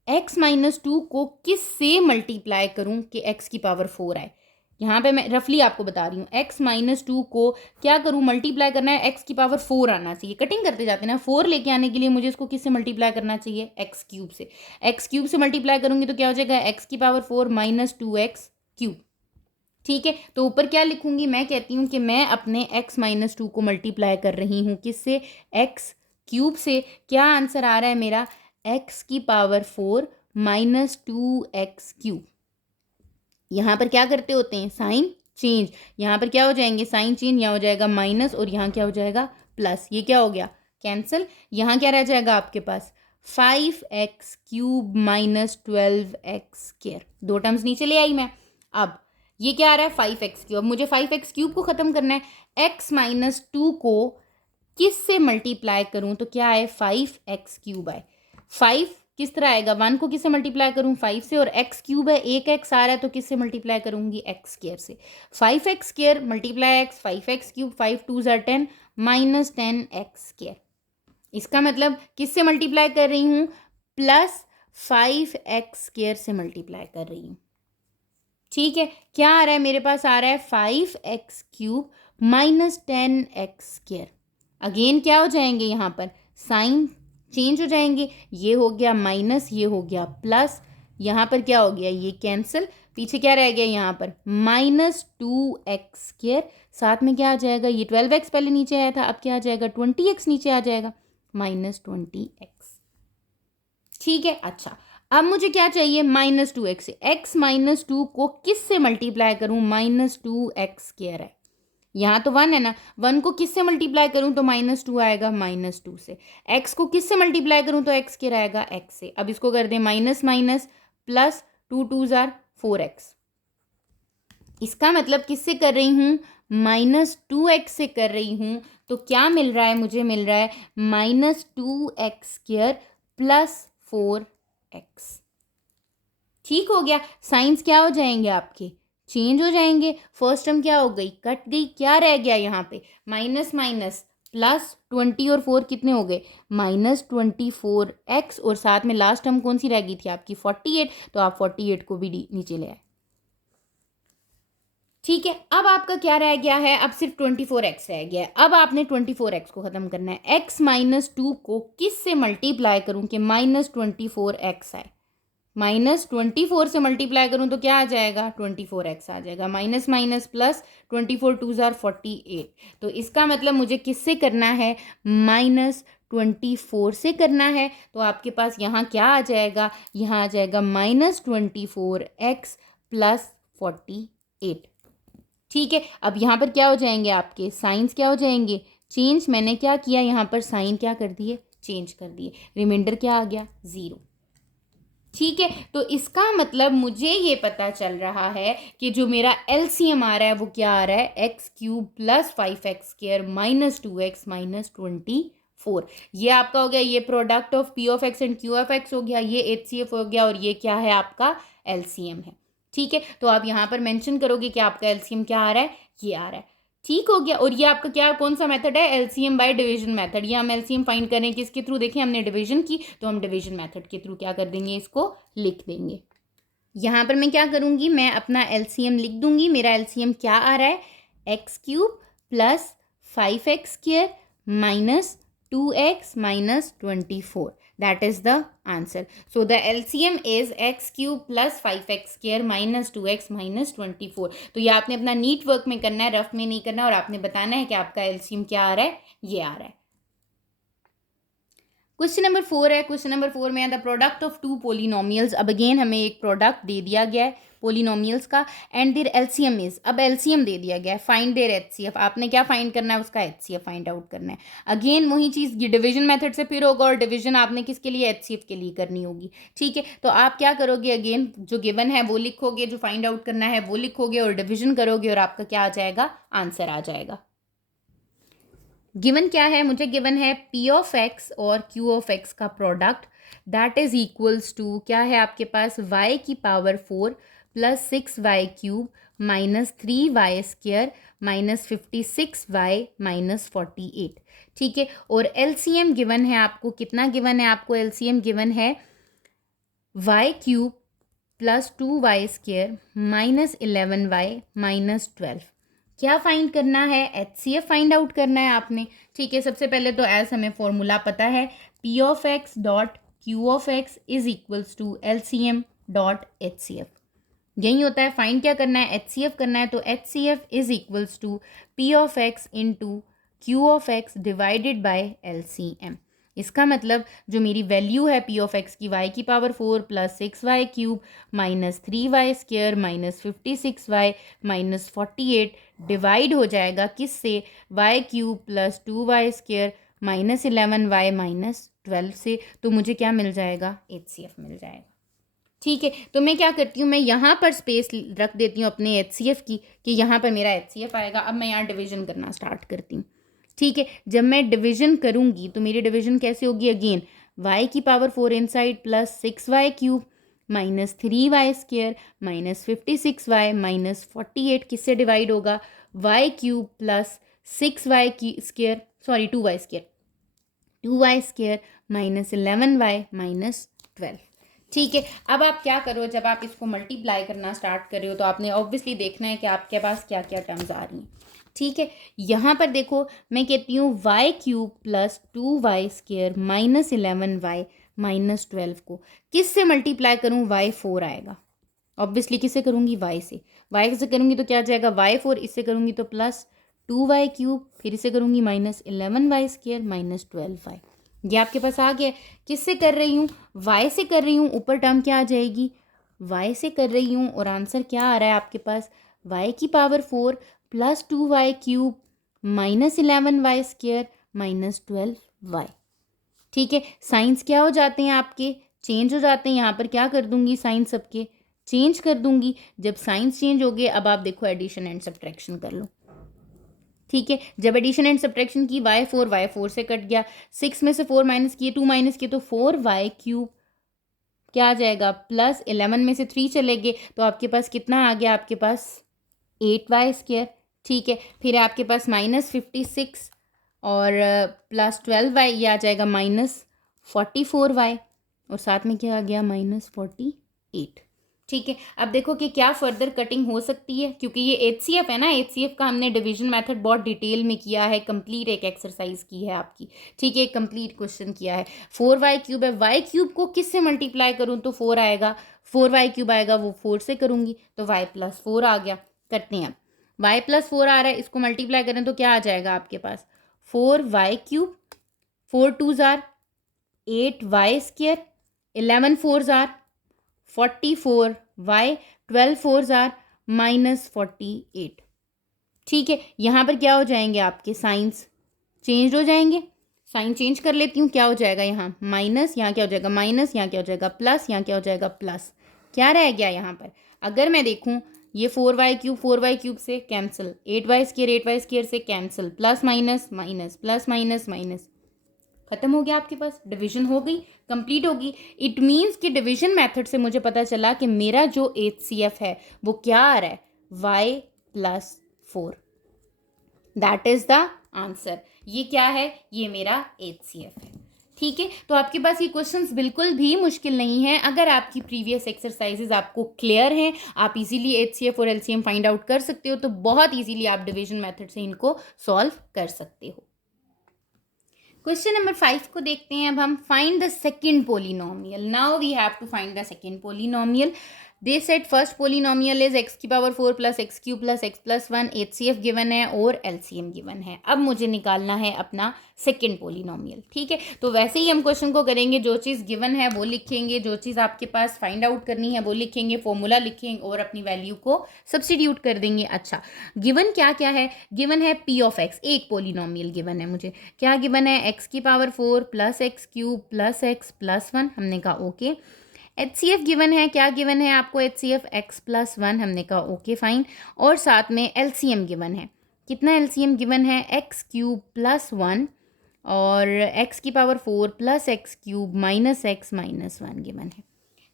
x माइनस 2 को किस से मल्टीप्लाई करूँ कि x की पावर 4 आए। यहाँ पे मैं रफली आपको बता रही हूँ, x माइनस 2 को क्या करूँ, मल्टीप्लाई करना है, x की पावर 4 आना चाहिए। कटिंग करते जाते ना, 4 लेके आने के लिए मुझे इसको किससे मल्टीप्लाई करना चाहिए, x क्यूब से। x क्यूब से मल्टीप्लाई करूँगी तो क्या हो जाएगा, x की पावर 4 माइनस 2x क्यूब। ठीक है, तो ऊपर क्या लिखूंगी, मैं कहती हूँ कि मैं अपने x माइनस 2 को मल्टीप्लाई कर रही हूँ किससे, x क्यूब से। क्या आंसर आ रहा है मेरा, x की पावर 4 माइनस 2x क्यूब। यहाँ पर क्या करते होते हैं, साइन चेंज। यहाँ पर क्या हो जाएंगे, साइन चेंज, यहाँ हो जाएगा माइनस और यहाँ क्या हो जाएगा, प्लस। ये क्या हो गया, कैंसिल। यहाँ क्या रह जाएगा आपके पास, 5x cube minus 12x square. दो टर्म्स नीचे ले आई मैं। अब ये क्या आ रहा है, 5x क्यूब। अब मुझे 5x क्यूब को ख़त्म करना है। x माइनस 2 को किस से मल्टीप्लाई करूँ, तो क्या है, 5x क्यूब है। 5 किस तरह आएगा, 1 को किससे मल्टीप्लाई करूँ, 5 से, और x क्यूब है, एक x आ रहा है तो किससे मल्टीप्लाई करूँगी, x स्क्वायर से। 5x square multiply x, 5x cube, 5 2 ज़ार 10 माइनस 10x स्क्वायर। इसका मतलब किससे मल्टीप्लाई कर रही हूँ, प्लस 5x स्क्वायर से मल्टीप्लाई कर रही हूँ। ठीक है, क्या आ रहा है मेरे पास, आ रहा है 5x cube minus 10x square. Again क्या हो जाएंगे, यहाँ पर साइन चेंज हो जाएंगे, ये हो गया माइनस, ये हो गया प्लस, यहाँ पर क्या हो गया, ये कैंसिल, पीछे क्या रह गया, यहाँ पर माइनस 2x स्क्वायर। साथ में क्या आ जाएगा, ये 12x पहले नीचे आया था, अब क्या आ जाएगा, 20x नीचे आ जाएगा, माइनस 20x। ठीक है, अच्छा अब मुझे क्या चाहिए, माइनस 2x से। x माइनस 2 को किस से मल्टीप्लाई करूँ, माइनस 2x स्क्वायर है, यहाँ तो 1 है ना, 1 को किस से मल्टीप्लाई करूँ तो माइनस 2 आएगा, माइनस 2 से। x को किस से मल्टीप्लाई करूँ तो x स्क्वायर आएगा, x से। अब इसको कर दें माइनस माइनस प्लस, 2 2 ज़ार 4x। इसका मतलब किससे कर रही हूँ, माइनस 2x से कर रही हूँ। तो क्या मिल रहा है, मुझे मिल रहा है minus 2x square plus 4x। ठीक हो गया, साइंस क्या हो जाएंगे आपके, चेंज हो जाएंगे। फर्स्ट टर्म क्या हो गई, कट गई, क्या रह गया यहाँ पे, माइनस माइनस प्लस 20 और 4 कितने हो गए, माइनस 24x, और साथ में लास्ट टर्म कौन सी रह गई थी आपकी, 48। तो आप 48 को भी नीचे ले आए। ठीक है, अब आपका क्या रह गया है, अब सिर्फ 24x रह गया है। अब आपने 24x को ख़त्म करना है। x माइनस 2 को किस से मल्टीप्लाई करूँ कि माइनस 24x आए, माइनस 24 से मल्टीप्लाई करूँ तो क्या आ जाएगा, 24x आ जाएगा, माइनस माइनस प्लस, 24 2 ज़ार 48। तो इसका मतलब मुझे किससे करना है, माइनस 24 से करना है। तो आपके पास यहाँ क्या आ जाएगा, यहाँ आ जाएगा माइनस 24x प्लस 48। ठीक है, अब यहाँ पर क्या हो जाएंगे आपके साइंस, क्या हो जाएंगे चेंज। मैंने क्या किया, यहाँ पर साइन क्या कर दिए, चेंज कर दिए, रिमाइंडर क्या आ गया, 0। ठीक है, तो इसका मतलब मुझे ये पता चल रहा है कि जो मेरा एलसीएम आ रहा है वो क्या आ रहा है, x cube plus 5x square minus 2x minus 24। ये आपका हो गया, ये product of P of x and Q of x हो गया, ये एचसीएफ हो गया, और ये क्या है आपका एलसीएम है। ठीक है, तो आप यहाँ पर मेंशन करोगे कि आपका एलसीएम क्या आ रहा है, ये आ रहा है। ठीक हो गया, और ये आपका क्या, कौन सा मेथड है, एलसीएम बाय डिवीजन मेथड। ये हम एलसीएम फाइंड करें किसके थ्रू, देखिए हमने डिवीजन की तो हम डिवीजन मेथड के थ्रू क्या कर देंगे, इसको लिख देंगे। यहाँ पर मैं क्या करूँगी, मैं अपना एलसीएम लिख दूंगी। मेरा एलसीएम क्या आ रहा है, x cube plus 5x square minus 2x minus 24। That is the answer. So the LCM is x cube plus 5x square minus 2x minus 24. तो ये आपने अपना नीट वर्क में करना है, रफ में नहीं करना, और आपने बताना है कि आपका LCM क्या आ रहा है, ये आ रहा है। क्वेश्चन नंबर 4 है। क्वेश्चन नंबर 4 में the product of two polynomials. अब अगेन हमें एक प्रोडक्ट दे दिया गया है पोलिनोमियल्स का, एंड देयर एलसीएम इज, अब एलसीएम दे दिया गया है, फाइंड देयर एचसीएफ। आपने क्या फाइंड करना है, उसका एचसीएफ फाइंड आउट करना है। अगेन वही चीज़, ये डिवीजन मेथड से फिर होगा, और डिवीजन आपने किसके लिए, एचसीएफ के लिए करनी होगी। ठीक है, तो आप क्या करोगे, अगेन जो गिवन है वो लिखोगे, जो फाइंड आउट करना है वो लिखोगे, और डिवीजन करोगे, और आपका क्या आ जाएगा, आंसर आ जाएगा। गिवन क्या है, मुझे गिवन है पी ऑफ एक्स और क्यू ऑफ एक्स का product, that is equals to, क्या है आपके पास, y की power 4 plus 6y cube minus 3y square minus 56y minus 48। ठीक है, और एलसीएम गिवन है आपको, कितना गिवन है आपको, एलसीएम गिवन है y cube plus 2y square minus 11y minus 12। क्या फाइंड करना है, एचसीएफ फाइंड आउट करना है आपने। ठीक है, सबसे पहले तो एज हमें फॉर्मूला पता है, p of x dot q of x is equals to LCM dot HCF. यही होता है। फाइंड क्या करना है, HCF करना है, तो HCF is equals to P of x into Q of x divided by LCM। इसका मतलब जो मेरी वैल्यू है P ऑफ एक्स की y की power 4 plus 6y cube minus 3y square minus 56y minus 48 divide हो जाएगा किससे, y cube plus 2y square minus 11y minus 12 से। तो मुझे क्या मिल जाएगा, HCF मिल जाएगा। ठीक है, तो मैं क्या करती हूँ, मैं यहाँ पर स्पेस रख देती हूँ अपने HCF की कि यहाँ पर मेरा HCF आएगा। अब मैं यहाँ डिवीजन करना स्टार्ट करती हूँ। ठीक है, जब मैं डिवीजन करूँगी तो मेरी डिवीजन कैसे होगी, अगेन y की power 4 inside plus 6y cube minus 3y square minus 56y minus 48 किससे डिवाइड होगा, y क्यूब प्लस 6y की square, sorry 2y square, 2y square minus 11y minus 12। ठीक है, अब आप क्या करो, जब आप इसको मल्टीप्लाई करना स्टार्ट कर रहे हो तो आपने ऑब्वियसली देखना है कि आपके पास क्या क्या टर्म्स आ रही हैं। ठीक है, यहाँ पर देखो मैं कहती हूँ y cube plus 2y square minus 11y minus 12 को किससे मल्टीप्लाई करूँ, y4 आएगा। ऑब्वियसली किससे करूँगी, y से। y से करूँगी तो क्या आ जाएगा, y4, इससे करूँगी तो प्लस 2y क्यूब, फिर इसे करूँगी minus 11y square minus 12y। ये आपके पास आ गया। किससे कर रही हूँ, y से कर रही हूँ, ऊपर टर्म क्या आ जाएगी, y से कर रही हूँ, और आंसर क्या आ रहा है आपके पास, y की power 4 plus 2y cube minus 11y square minus 12y। ठीक है, साइंस क्या हो जाते हैं आपके, चेंज हो जाते हैं। यहाँ पर क्या कर दूंगी, साइंस सबके चेंज कर दूंगी। जब साइंस चेंज हो गए, अब आप देखो एडिशन एंड सब्ट्रैक्शन कर लो। ठीक है, जब एडिशन एंड सब्ट्रैक्शन की y4 से कट गया, 6 में से 4 माइनस किए, 2 माइनस किए, तो 4y क्यूब क्या आ जाएगा, प्लस 11 में से 3 चले गए तो आपके पास कितना आ गया, आपके पास 8y स्क्वेयर। ठीक है, फिर आपके पास माइनस 56 और प्लस 12y, ये आ जाएगा माइनस 44y, और साथ में क्या आ गया, माइनस 48। ठीक है, अब देखो कि क्या फर्दर कटिंग हो सकती है, क्योंकि ये HCF है ना, HCF का हमने डिवीजन मेथड बहुत डिटेल में किया है, कंप्लीट एक एक्सरसाइज की है आपकी। ठीक है, कंप्लीट क्वेश्चन किया है। 4y क्यूब है, y क्यूब को किससे मल्टीप्लाई करूँ तो 4 आएगा, 4y क्यूब आएगा, वो 4 से करूँगी तो y प्लस 4 आ गया। करते हैं, अब y प्लस 4 आ रहा है, इसको मल्टीप्लाई करें तो क्या आ जाएगा आपके पास, 4y cube, 4 2 jar 8y square, 11 4 jar 44y, 12 4 jar minus 48। ठीक है, यहाँ पर क्या हो जाएंगे आपके, साइंस चेंज हो जाएंगे। साइन चेंज कर लेती हूँ, क्या हो जाएगा यहाँ माइनस, यहाँ क्या हो जाएगा माइनस, यहाँ क्या हो जाएगा प्लस, यहाँ क्या हो जाएगा प्लस। क्या रह गया यहाँ पर, अगर मैं देखूँ ये 4y क्यूब से कैंसिल, 8y स्क्वेयर से cancel, plus minus minus plus minus minus, खत्म हो गया आपके पास, डिवीजन हो गई, कंप्लीट होगी। इट मीन्स कि डिवीजन मेथड से मुझे पता चला कि मेरा जो HCF है वो क्या आ रहा है, y plus 4। That is the answer. ये क्या है, ये मेरा HCF है। ठीक है, तो आपके पास ये क्वेश्चंस बिल्कुल भी मुश्किल नहीं है। अगर आपकी प्रीवियस एक्सरसाइजेज आपको क्लियर हैं, आप इजीली HCF और LCM फाइंड आउट कर सकते हो, तो बहुत इजीली आप डिवीजन मेथड से इनको सॉल्व कर सकते हो। क्वेश्चन नंबर 5 को देखते हैं अब हम। Find the second polynomial. Now we have to find the second polynomial. They said first polynomial is x की power 4 plus x cube plus x plus 1, HCF given है और LCM गिवन है। अब मुझे निकालना है अपना सेकंड पोलिनोमियल। ठीक है, तो वैसे ही हम क्वेश्चन को करेंगे, जो चीज़ गिवन है वो लिखेंगे, जो चीज़ आपके पास फाइंड आउट करनी है वो लिखेंगे, फॉर्मूला लिखेंगे और अपनी वैल्यू को सब्सटीट्यूट कर देंगे। अच्छा, गिवन क्या क्या है, गिवन है P ऑफ एक्स, एक पोलिनोमियल गिवन है मुझे। क्या गिवन है, x की power 4 plus x cube plus x plus 1, हमने कहा ओके। HCF गिवन है, क्या गिवन है आपको, HCF x प्लस 1, हमने कहा ओके फाइन। और साथ में LCM गिवन है, कितना LCM गिवन है, x क्यूब प्लस 1 और x की power 4 plus x cube minus x minus 1 given है।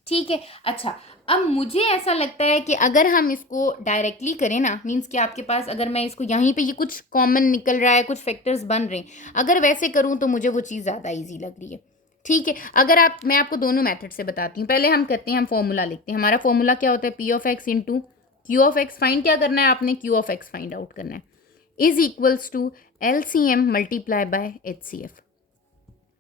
ठीक है, अच्छा अब मुझे ऐसा लगता है कि अगर हम इसको डायरेक्टली करें ना, मीन्स कि आपके पास अगर मैं इसको यहीं पे, ये कुछ कॉमन निकल रहा है, कुछ फैक्टर्स बन रहे हैं, अगर वैसे करूँ तो मुझे वो चीज़ ज़्यादा ईजी लग रही है। ठीक है, अगर आप, मैं आपको दोनों मेथड से बताती हूँ। पहले हम करते हैं, हम फॉर्मूला लिखते हैं। हमारा फॉर्मूला क्या होता है, P of x into Q of x. Find क्या करना है आपने, Q of x find out करना है, is equals to LCM multiply by HCF।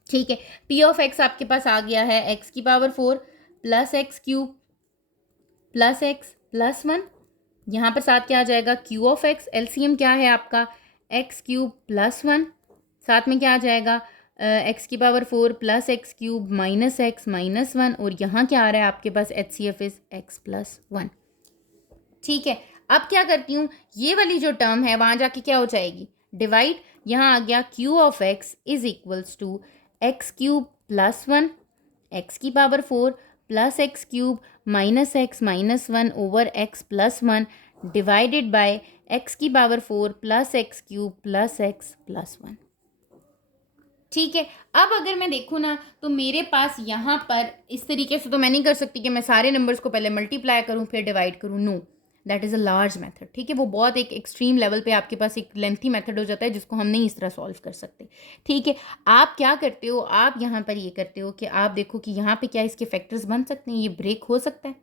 ठीक है, P ऑफ एक्स आपके पास आ गया है x की power 4 plus x cube plus x plus 1, यहाँ पर साथ क्या आ जाएगा क्यू ऑफ एक्स, एलसीएम क्या है आपका एक्स क्यूब प्लस 1, साथ में क्या आ जाएगा एक्स की power 4 plus x cube minus x minus 1, और यहाँ क्या आ रहा है आपके पास H C F is x plus 1। ठीक है, अब क्या करती हूँ, ये वाली जो टर्म है वहाँ जाके क्या हो जाएगी डिवाइड, यहाँ आ गया Q of x is equals to x cube plus 1 x की power 4 plus x cube x minus 1 over x plus 1 divided by x की power 4 plus x cube plus x plus 1। ठीक है, अब अगर मैं देखूँ ना तो मेरे पास यहाँ पर इस तरीके से तो मैं नहीं कर सकती कि मैं सारे नंबर्स को पहले मल्टीप्लाई करूँ फिर डिवाइड करूँ, no, that is a large method. ठीक है, वो बहुत एक एक्सट्रीम लेवल पे आपके पास एक लेंथी मेथड हो जाता है जिसको हम नहीं इस तरह सॉल्व कर सकते। ठीक है, आप क्या करते हो, आप यहाँ पर ये करते हो कि आप देखो कि यहाँ पे क्या इसके फैक्टर्स बन सकते हैं, ये ब्रेक हो सकता है।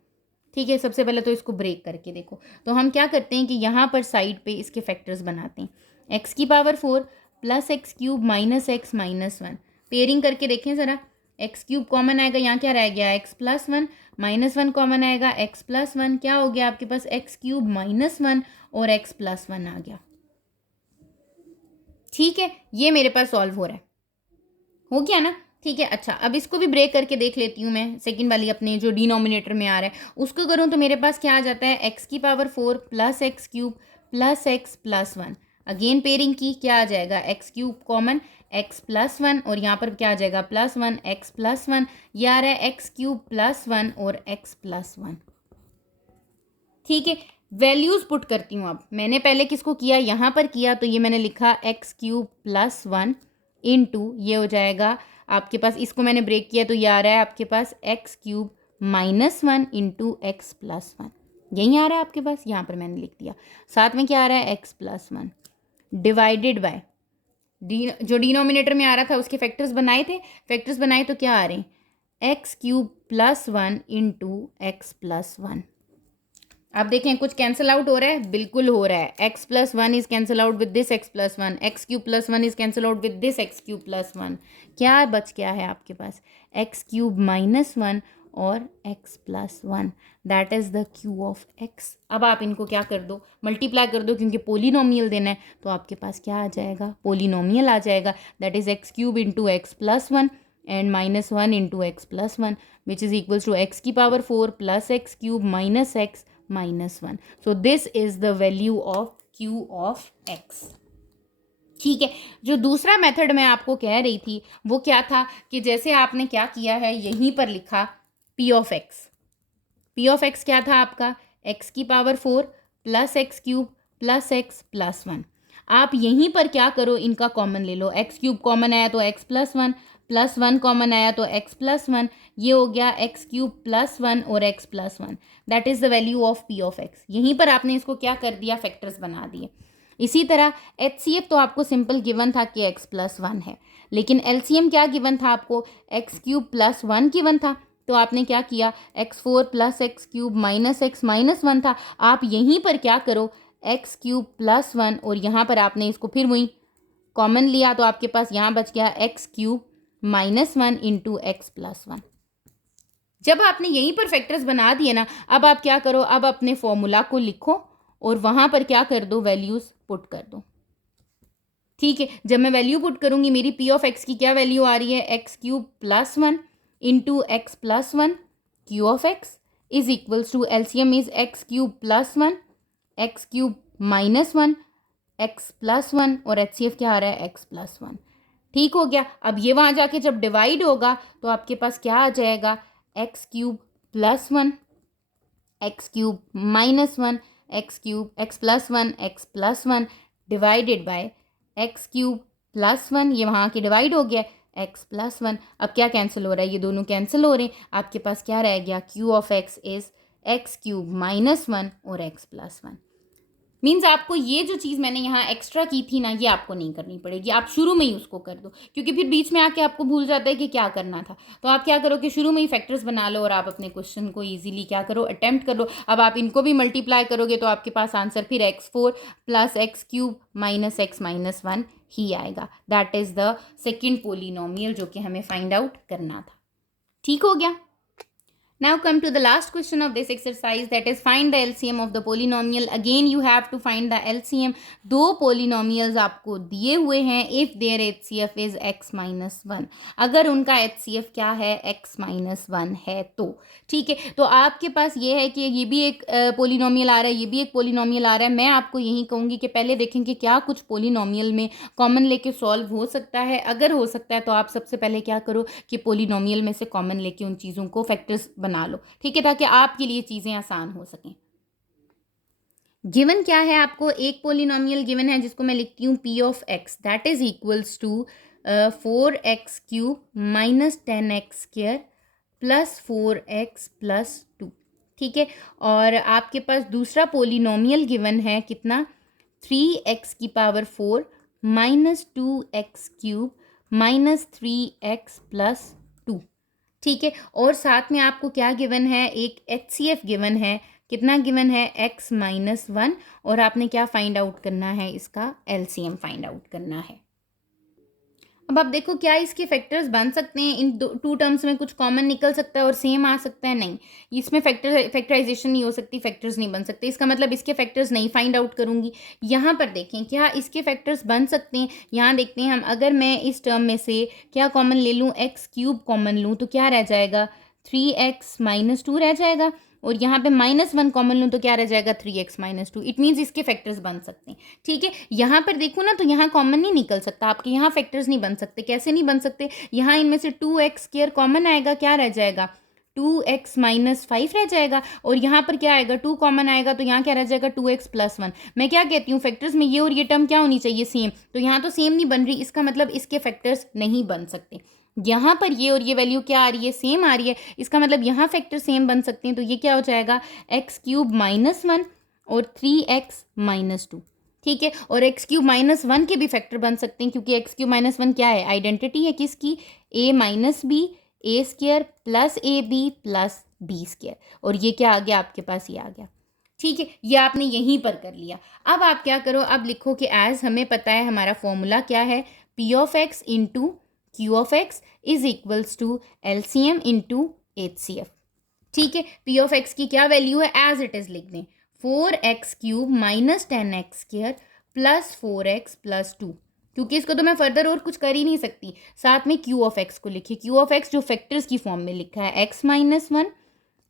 ठीक है, सबसे पहले तो इसको ब्रेक करके देखो, तो हम क्या करते हैं कि यहाँ पर साइड पे इसके फैक्टर्स बनाते हैं, एक्स की power 4 plus x cube minus x minus 1, pairing करके देखें ज़रा, एक्स क्यूब कॉमन आएगा, यहाँ क्या रह गया एक्स प्लस 1, माइनस 1 कॉमन आएगा एक्स प्लस 1, क्या हो गया आपके पास एक्स क्यूब माइनस 1 और एक्स प्लस 1 आ गया। ठीक है, ये मेरे पास सॉल्व हो रहा है, हो गया ना। ठीक है, अच्छा अब इसको भी ब्रेक करके देख लेती हूँ मैं, सेकंड वाली अपने जो डिनोमिनेटर में आ रहा है उसको करूँ तो मेरे पास क्या आ जाता है एक्स की power 4 plus x cube plus x plus 1, again pairing की, क्या आ जाएगा x cube common x plus 1 और यहाँ पर क्या आ जाएगा प्लस 1 एक्स प्लस 1, ये आ रहा है एक्स क्यूब प्लस 1 और एक्स प्लस 1। ठीक है, वैल्यूज पुट करती हूँ। अब मैंने पहले किसको किया, यहाँ पर किया, तो ये मैंने लिखा एक्स क्यूब प्लस 1 इंटू, ये हो जाएगा आपके पास, इसको मैंने ब्रेक किया तो ये आ रहा है आपके पास x cube minus 1 into x plus 1, यही आ रहा है आपके पास, यहाँ पर मैंने लिख दिया, साथ में क्या आ रहा है एक्स प्लस 1 डिवाइडेड बाय जो डिनोमिनेटर में आ रहा था उसके फैक्टर्स बनाए थे, फैक्टर्स बनाए तो क्या आ रहे हैं x cube plus 1 into x plus 1। आप देखें कुछ कैंसिल आउट हो रहा है, बिल्कुल हो रहा है, x plus 1 is cancel out with this x plus 1, x cube plus 1 is cancel out with this x cube plus 1, क्या बच गया है आपके पास एक्स क्यूब माइनस 1 और x plus 1, that is the Q of x. अब आप इनको क्या कर दो, मल्टीप्लाई कर दो, क्योंकि पोलिनोमियल देना है, तो आपके पास क्या आ जाएगा पोलिनोमियल आ जाएगा, that is x cube into x plus 1 and minus 1 into x plus 1 which is equals to x की power 4 plus x cube minus x minus 1। So this is the value of Q of x. ठीक है, जो दूसरा method मैं आपको कह रही थी वो क्या था कि जैसे आपने क्या किया है, यहीं पर लिखा P of x, P of x क्या था आपका एक्स की power 4 plus x cube plus x plus 1, आप यहीं पर क्या करो, इनका कॉमन ले लो, एक्स क्यूब कॉमन आया तो एक्स प्लस 1 कॉमन आया तो एक्स प्लस 1, ये हो गया एक्स क्यूब प्लस 1 और x plus 1, that is the value of P of x. यहीं पर आपने इसको क्या कर दिया, फैक्टर्स बना दिए। इसी तरह एच सी एफ तो आपको सिंपल गिवन था कि एक्स प्लस 1 है, लेकिन एल सी एम क्या गिवन था आपको, एक्स क्यूब प्लस 1 गिवन था, तो आपने क्या किया x 4 plus x cube minus x minus 1 था, आप यहीं पर क्या करो एक्स क्यूब प्लस 1 और यहाँ पर आपने इसको फिर वही कॉमन लिया, तो आपके पास यहाँ बच गया x cube minus 1 into x plus 1। जब आपने यहीं पर फैक्टर्स बना दिए ना, अब आप क्या करो, अब अपने फॉर्मूला को लिखो और वहाँ पर क्या कर दो, वैल्यूज़ पुट कर दो। ठीक है, जब मैं वैल्यू पुट करूँगी मेरी पी ऑफ एक्स की क्या वैल्यू आ रही है, x cube plus 1 into x plus 1, q of x is equals to LCM is x cube plus 1 x cube minus 1 x plus 1 और एच सी एफ क्या आ रहा है एक्स प्लस 1। ठीक हो गया, अब ये वहाँ जाके जब डिवाइड होगा तो आपके पास क्या आ जाएगा x cube plus 1 x cube minus 1 x cube x plus 1 x plus 1 divided by x cube plus 1, ये वहाँ के डिवाइड हो गया एक्स प्लस 1। अब क्या कैंसिल हो रहा है, ये दोनों कैंसिल हो रहे हैं, आपके पास क्या रह गया Q of x is x cube minus 1 और एक्स प्लस 1। मीन्स आपको ये जो चीज़ मैंने यहाँ एक्स्ट्रा की थी ना, ये आपको नहीं करनी पड़ेगी, आप शुरू में ही उसको कर दो, क्योंकि फिर बीच में आके आपको भूल जाता है कि क्या करना था। तो आप क्या करो कि शुरू में ही फैक्टर्स बना लो और आप अपने क्वेश्चन को इजीली क्या करो, अटेम्प्ट करो। अब आप इनको भी मल्टीप्लाई करोगे तो आपके पास आंसर फिर x4 plus x cube minus x minus 1 ही आएगा, that is the second polynomial जो कि हमें फाइंड आउट करना था। ठीक हो गया। Now come to the last question of this exercise, that is find the LCM of the polynomial. Again you have to find the LCM. दो polynomials आपको दिए हुए हैं. If their HCF is x minus 1, अगर उनका HCF क्या है x minus 1 है तो ठीक है. तो आपके पास ये है कि ये भी एक पोलिनोमियल आ रहा है, ये भी एक पोलिनोमियल आ रहा है. मैं आपको यही कहूँगी कि पहले देखें कि क्या कुछ पोलिनोमियल में कॉमन लेके सॉल्व हो सकता है. अगर हो सकता है तो आप सबसे पहले क्या करो कि पोलिनोमियल में से कॉमन लेके उन चीज़ों को फैक्टर्स बना लो, ठीक है, ताकि आपके लिए चीज़ें आसान हो सकें. गिवन क्या है आपको, एक पोलिनोमियल गिवन है जिसको मैं लिखती हूँ p of x, that is equals to 4x³ minus 10x square plus 4x plus 2, ठीक है. और आपके पास दूसरा पोलिनोमियल गिवन है कितना, 3x की power 4 minus 2x³ minus 3x plus 2, ठीक है. और साथ में आपको क्या गिवन है, एक HCF गिवन है. कितना गिवन है, x माइनस 1. और आपने क्या फाइंड आउट करना है, इसका LCM फाइंड आउट करना है. अब आप देखो क्या इसके फैक्टर्स बन सकते हैं. इन टू टर्म्स में कुछ कॉमन निकल सकता है और सेम आ सकता है, नहीं. इसमें फैक्टराइजेशन नहीं हो सकती, फैक्टर्स नहीं बन सकते. इसका मतलब इसके फैक्टर्स नहीं फाइंड आउट करूंगी. यहाँ पर देखें क्या इसके फैक्टर्स बन सकते हैं. यहाँ देखते हैं हम, अगर मैं इस टर्म में से क्या कॉमन ले लूँ, x³ कॉमन लूँ तो क्या रह जाएगा, 3x माइनस 2 रह जाएगा. और यहाँ पे -1 कॉमन लूँ तो क्या रह जाएगा, 3x माइनस 2. इट मीन्स इसके फैक्टर्स बन सकते हैं, ठीक है. यहाँ पर देखो ना, तो यहाँ कॉमन नहीं निकल सकता, आपके यहाँ फैक्टर्स नहीं बन सकते. कैसे नहीं बन सकते, यहाँ इनमें से 2x² कॉमन आएगा, क्या रह जाएगा, 2x माइनस 5 रह जाएगा. और यहाँ पर क्या आएगा, 2 कॉमन आएगा तो यहाँ क्या रह जाएगा, 2x प्लस 1. मैं क्या कहती हूँ, फैक्टर्स में ये और ये टर्म क्या होनी चाहिए, सेम. तो यहाँ तो सेम नहीं बन रही, इसका मतलब इसके फैक्टर्स नहीं बन सकते. यहाँ पर ये और ये वैल्यू क्या आ रही है, सेम आ रही है. इसका मतलब यहाँ फैक्टर सेम बन सकते हैं. तो ये क्या हो जाएगा, x³ माइनस 1 और 3x माइनस 2, ठीक है. और x³ माइनस 1 के भी फैक्टर बन सकते हैं, क्योंकि x³ माइनस 1 क्या है, आइडेंटिटी है किसकी, a minus b a square plus AB plus b square. और ये क्या आ गया आपके पास, ये आ गया, ठीक है. ये आपने यहीं पर कर लिया. अब आप क्या करो, अब लिखो कि एज हमें पता है हमारा फॉर्मूला क्या है, p of x into q of x is equals to LCM into HCF, ठीक है. p ऑफ x की क्या वैल्यू है, एज इट इज लिख दें, 4x³ minus 10x square plus 4x plus 2, क्योंकि इसको तो मैं फर्दर और कुछ कर ही नहीं सकती. साथ में q ऑफ x को लिखिए, q ऑफ x जो फैक्टर्स की फॉर्म में लिखा है, x minus 1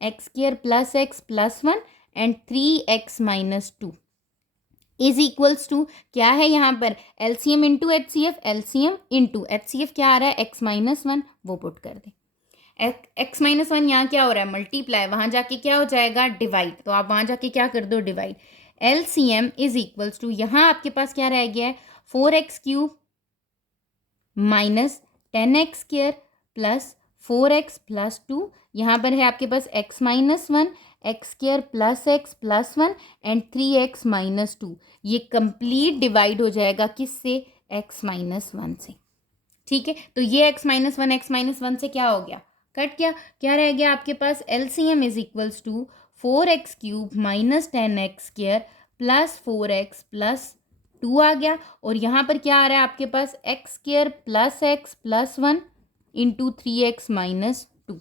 x square plus x plus 1 and 3x minus 2 is equals to क्या है यहाँ पर, LCM into HCF, LCM into HCF क्या आ रहा है, x माइनस 1, वो पुट कर दें. x माइनस 1 यहाँ क्या हो रहा है, मल्टीप्लाई, वहाँ जाके क्या हो जाएगा, डिवाइड. तो आप वहाँ जाके क्या कर दो, divide. LCM is equals to, यहाँ आपके पास क्या रह गया है, 4x³ minus 10x square plus 4x plus 2. यहाँ पर है आपके पास x minus 1 x square plus x plus 1 and 3x minus 2. ये कंप्लीट डिवाइड हो जाएगा किससे, x माइनस 1 से, ठीक है. तो ये x माइनस 1 से क्या हो गया, कट गया. क्या रह गया आपके पास, LCM is equals to 4x³ minus 10x square plus 4x plus 2 आ गया. और यहाँ पर क्या आ रहा है आपके पास, x square plus x plus 1 into 3x minus 2,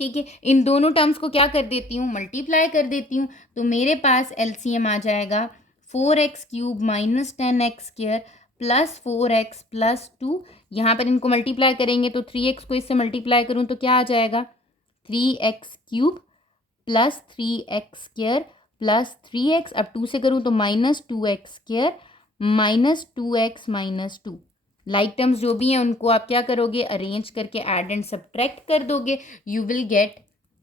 ठीक है. इन दोनों टर्म्स को क्या कर देती हूँ, मल्टीप्लाई कर देती हूँ. तो मेरे पास LCM आ जाएगा 4x³ minus 10x square plus 4x plus 2. यहाँ पर इनको मल्टीप्लाई करेंगे तो 3x को इससे मल्टीप्लाई करूँ तो क्या आ जाएगा, 3x³ plus 3x square plus 3x. अब 2 से करूँ तो minus 2x square minus 2x minus 2. Like terms जो भी हैं उनको आप क्या करोगे, अरेंज करके ऐड एंड सब्ट्रैक्ट कर दोगे. You will get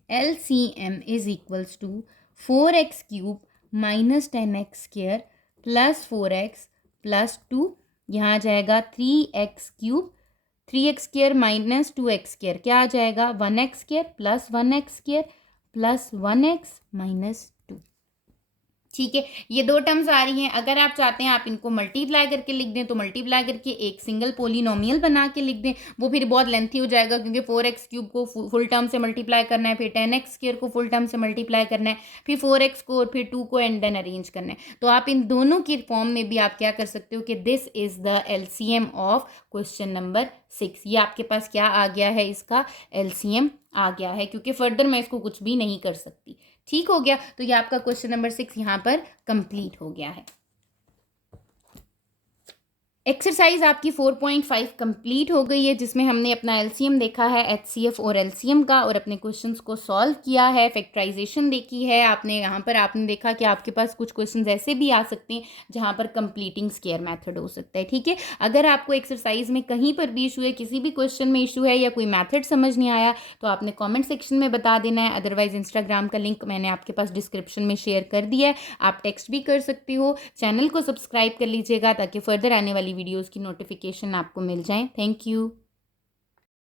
LCM is equals to 4x³ minus 10x square plus 4x plus 2. यहाँ आ जाएगा 3x³ 3x square minus 2x square क्या आ जाएगा, 1x square plus 1x square plus 1x minus 2, ठीक है. ये दो टर्म्स आ रही हैं. अगर आप चाहते हैं आप इनको मल्टीप्लाई करके लिख दें तो मल्टीप्लाई करके एक सिंगल पोलिनोमियल बना के लिख दें. वो फिर बहुत लेंथी हो जाएगा, क्योंकि 4x³ को फुल टर्म से मल्टीप्लाई करना है, फिर 10x स्क्वायर को फुल टर्म से मल्टीप्लाई करना है, फिर 4x को और फिर 2 को एंड देन अरेंज करना है. तो आप इन दोनों की फॉर्म में भी आप क्या कर सकते हो कि this is the LCM of question number 6। ये आपके पास क्या आ गया है, इसका एलसीएम आ गया है, क्योंकि फर्दर मैं इसको कुछ भी नहीं कर सकती। ठीक हो गया, तो ये आपका क्वेश्चन नंबर 6 यहाँ पर कंप्लीट हो गया है। एक्सरसाइज आपकी 4.5 कंप्लीट हो गई है, जिसमें हमने अपना एलसीएम देखा है एचसीएफ और एलसीएम का, और अपने क्वेश्चंस को सॉल्व किया है, फैक्टराइजेशन देखी है आपने। यहाँ पर आपने देखा कि आपके पास कुछ क्वेश्चंस ऐसे भी आ सकते हैं जहाँ पर कंप्लीटिंग स्क्वायर मेथड हो सकता है। ठीक है, अगर आपको एक्सरसाइज में कहीं पर भी इशू है, किसी भी क्वेश्चन में इशू है या कोई मैथड समझ नहीं आया, तो आपने कॉमेंट सेक्शन में बता देना है। अदरवाइज इंस्टाग्राम का लिंक मैंने आपके पास डिस्क्रिप्शन में शेयर कर दिया है, आप टेक्स्ट भी कर सकती हो। चैनल को सब्सक्राइब कर लीजिएगा ताकि फर्दर आने वाली वीडियोस की नोटिफिकेशन आपको मिल जाए। Thank you.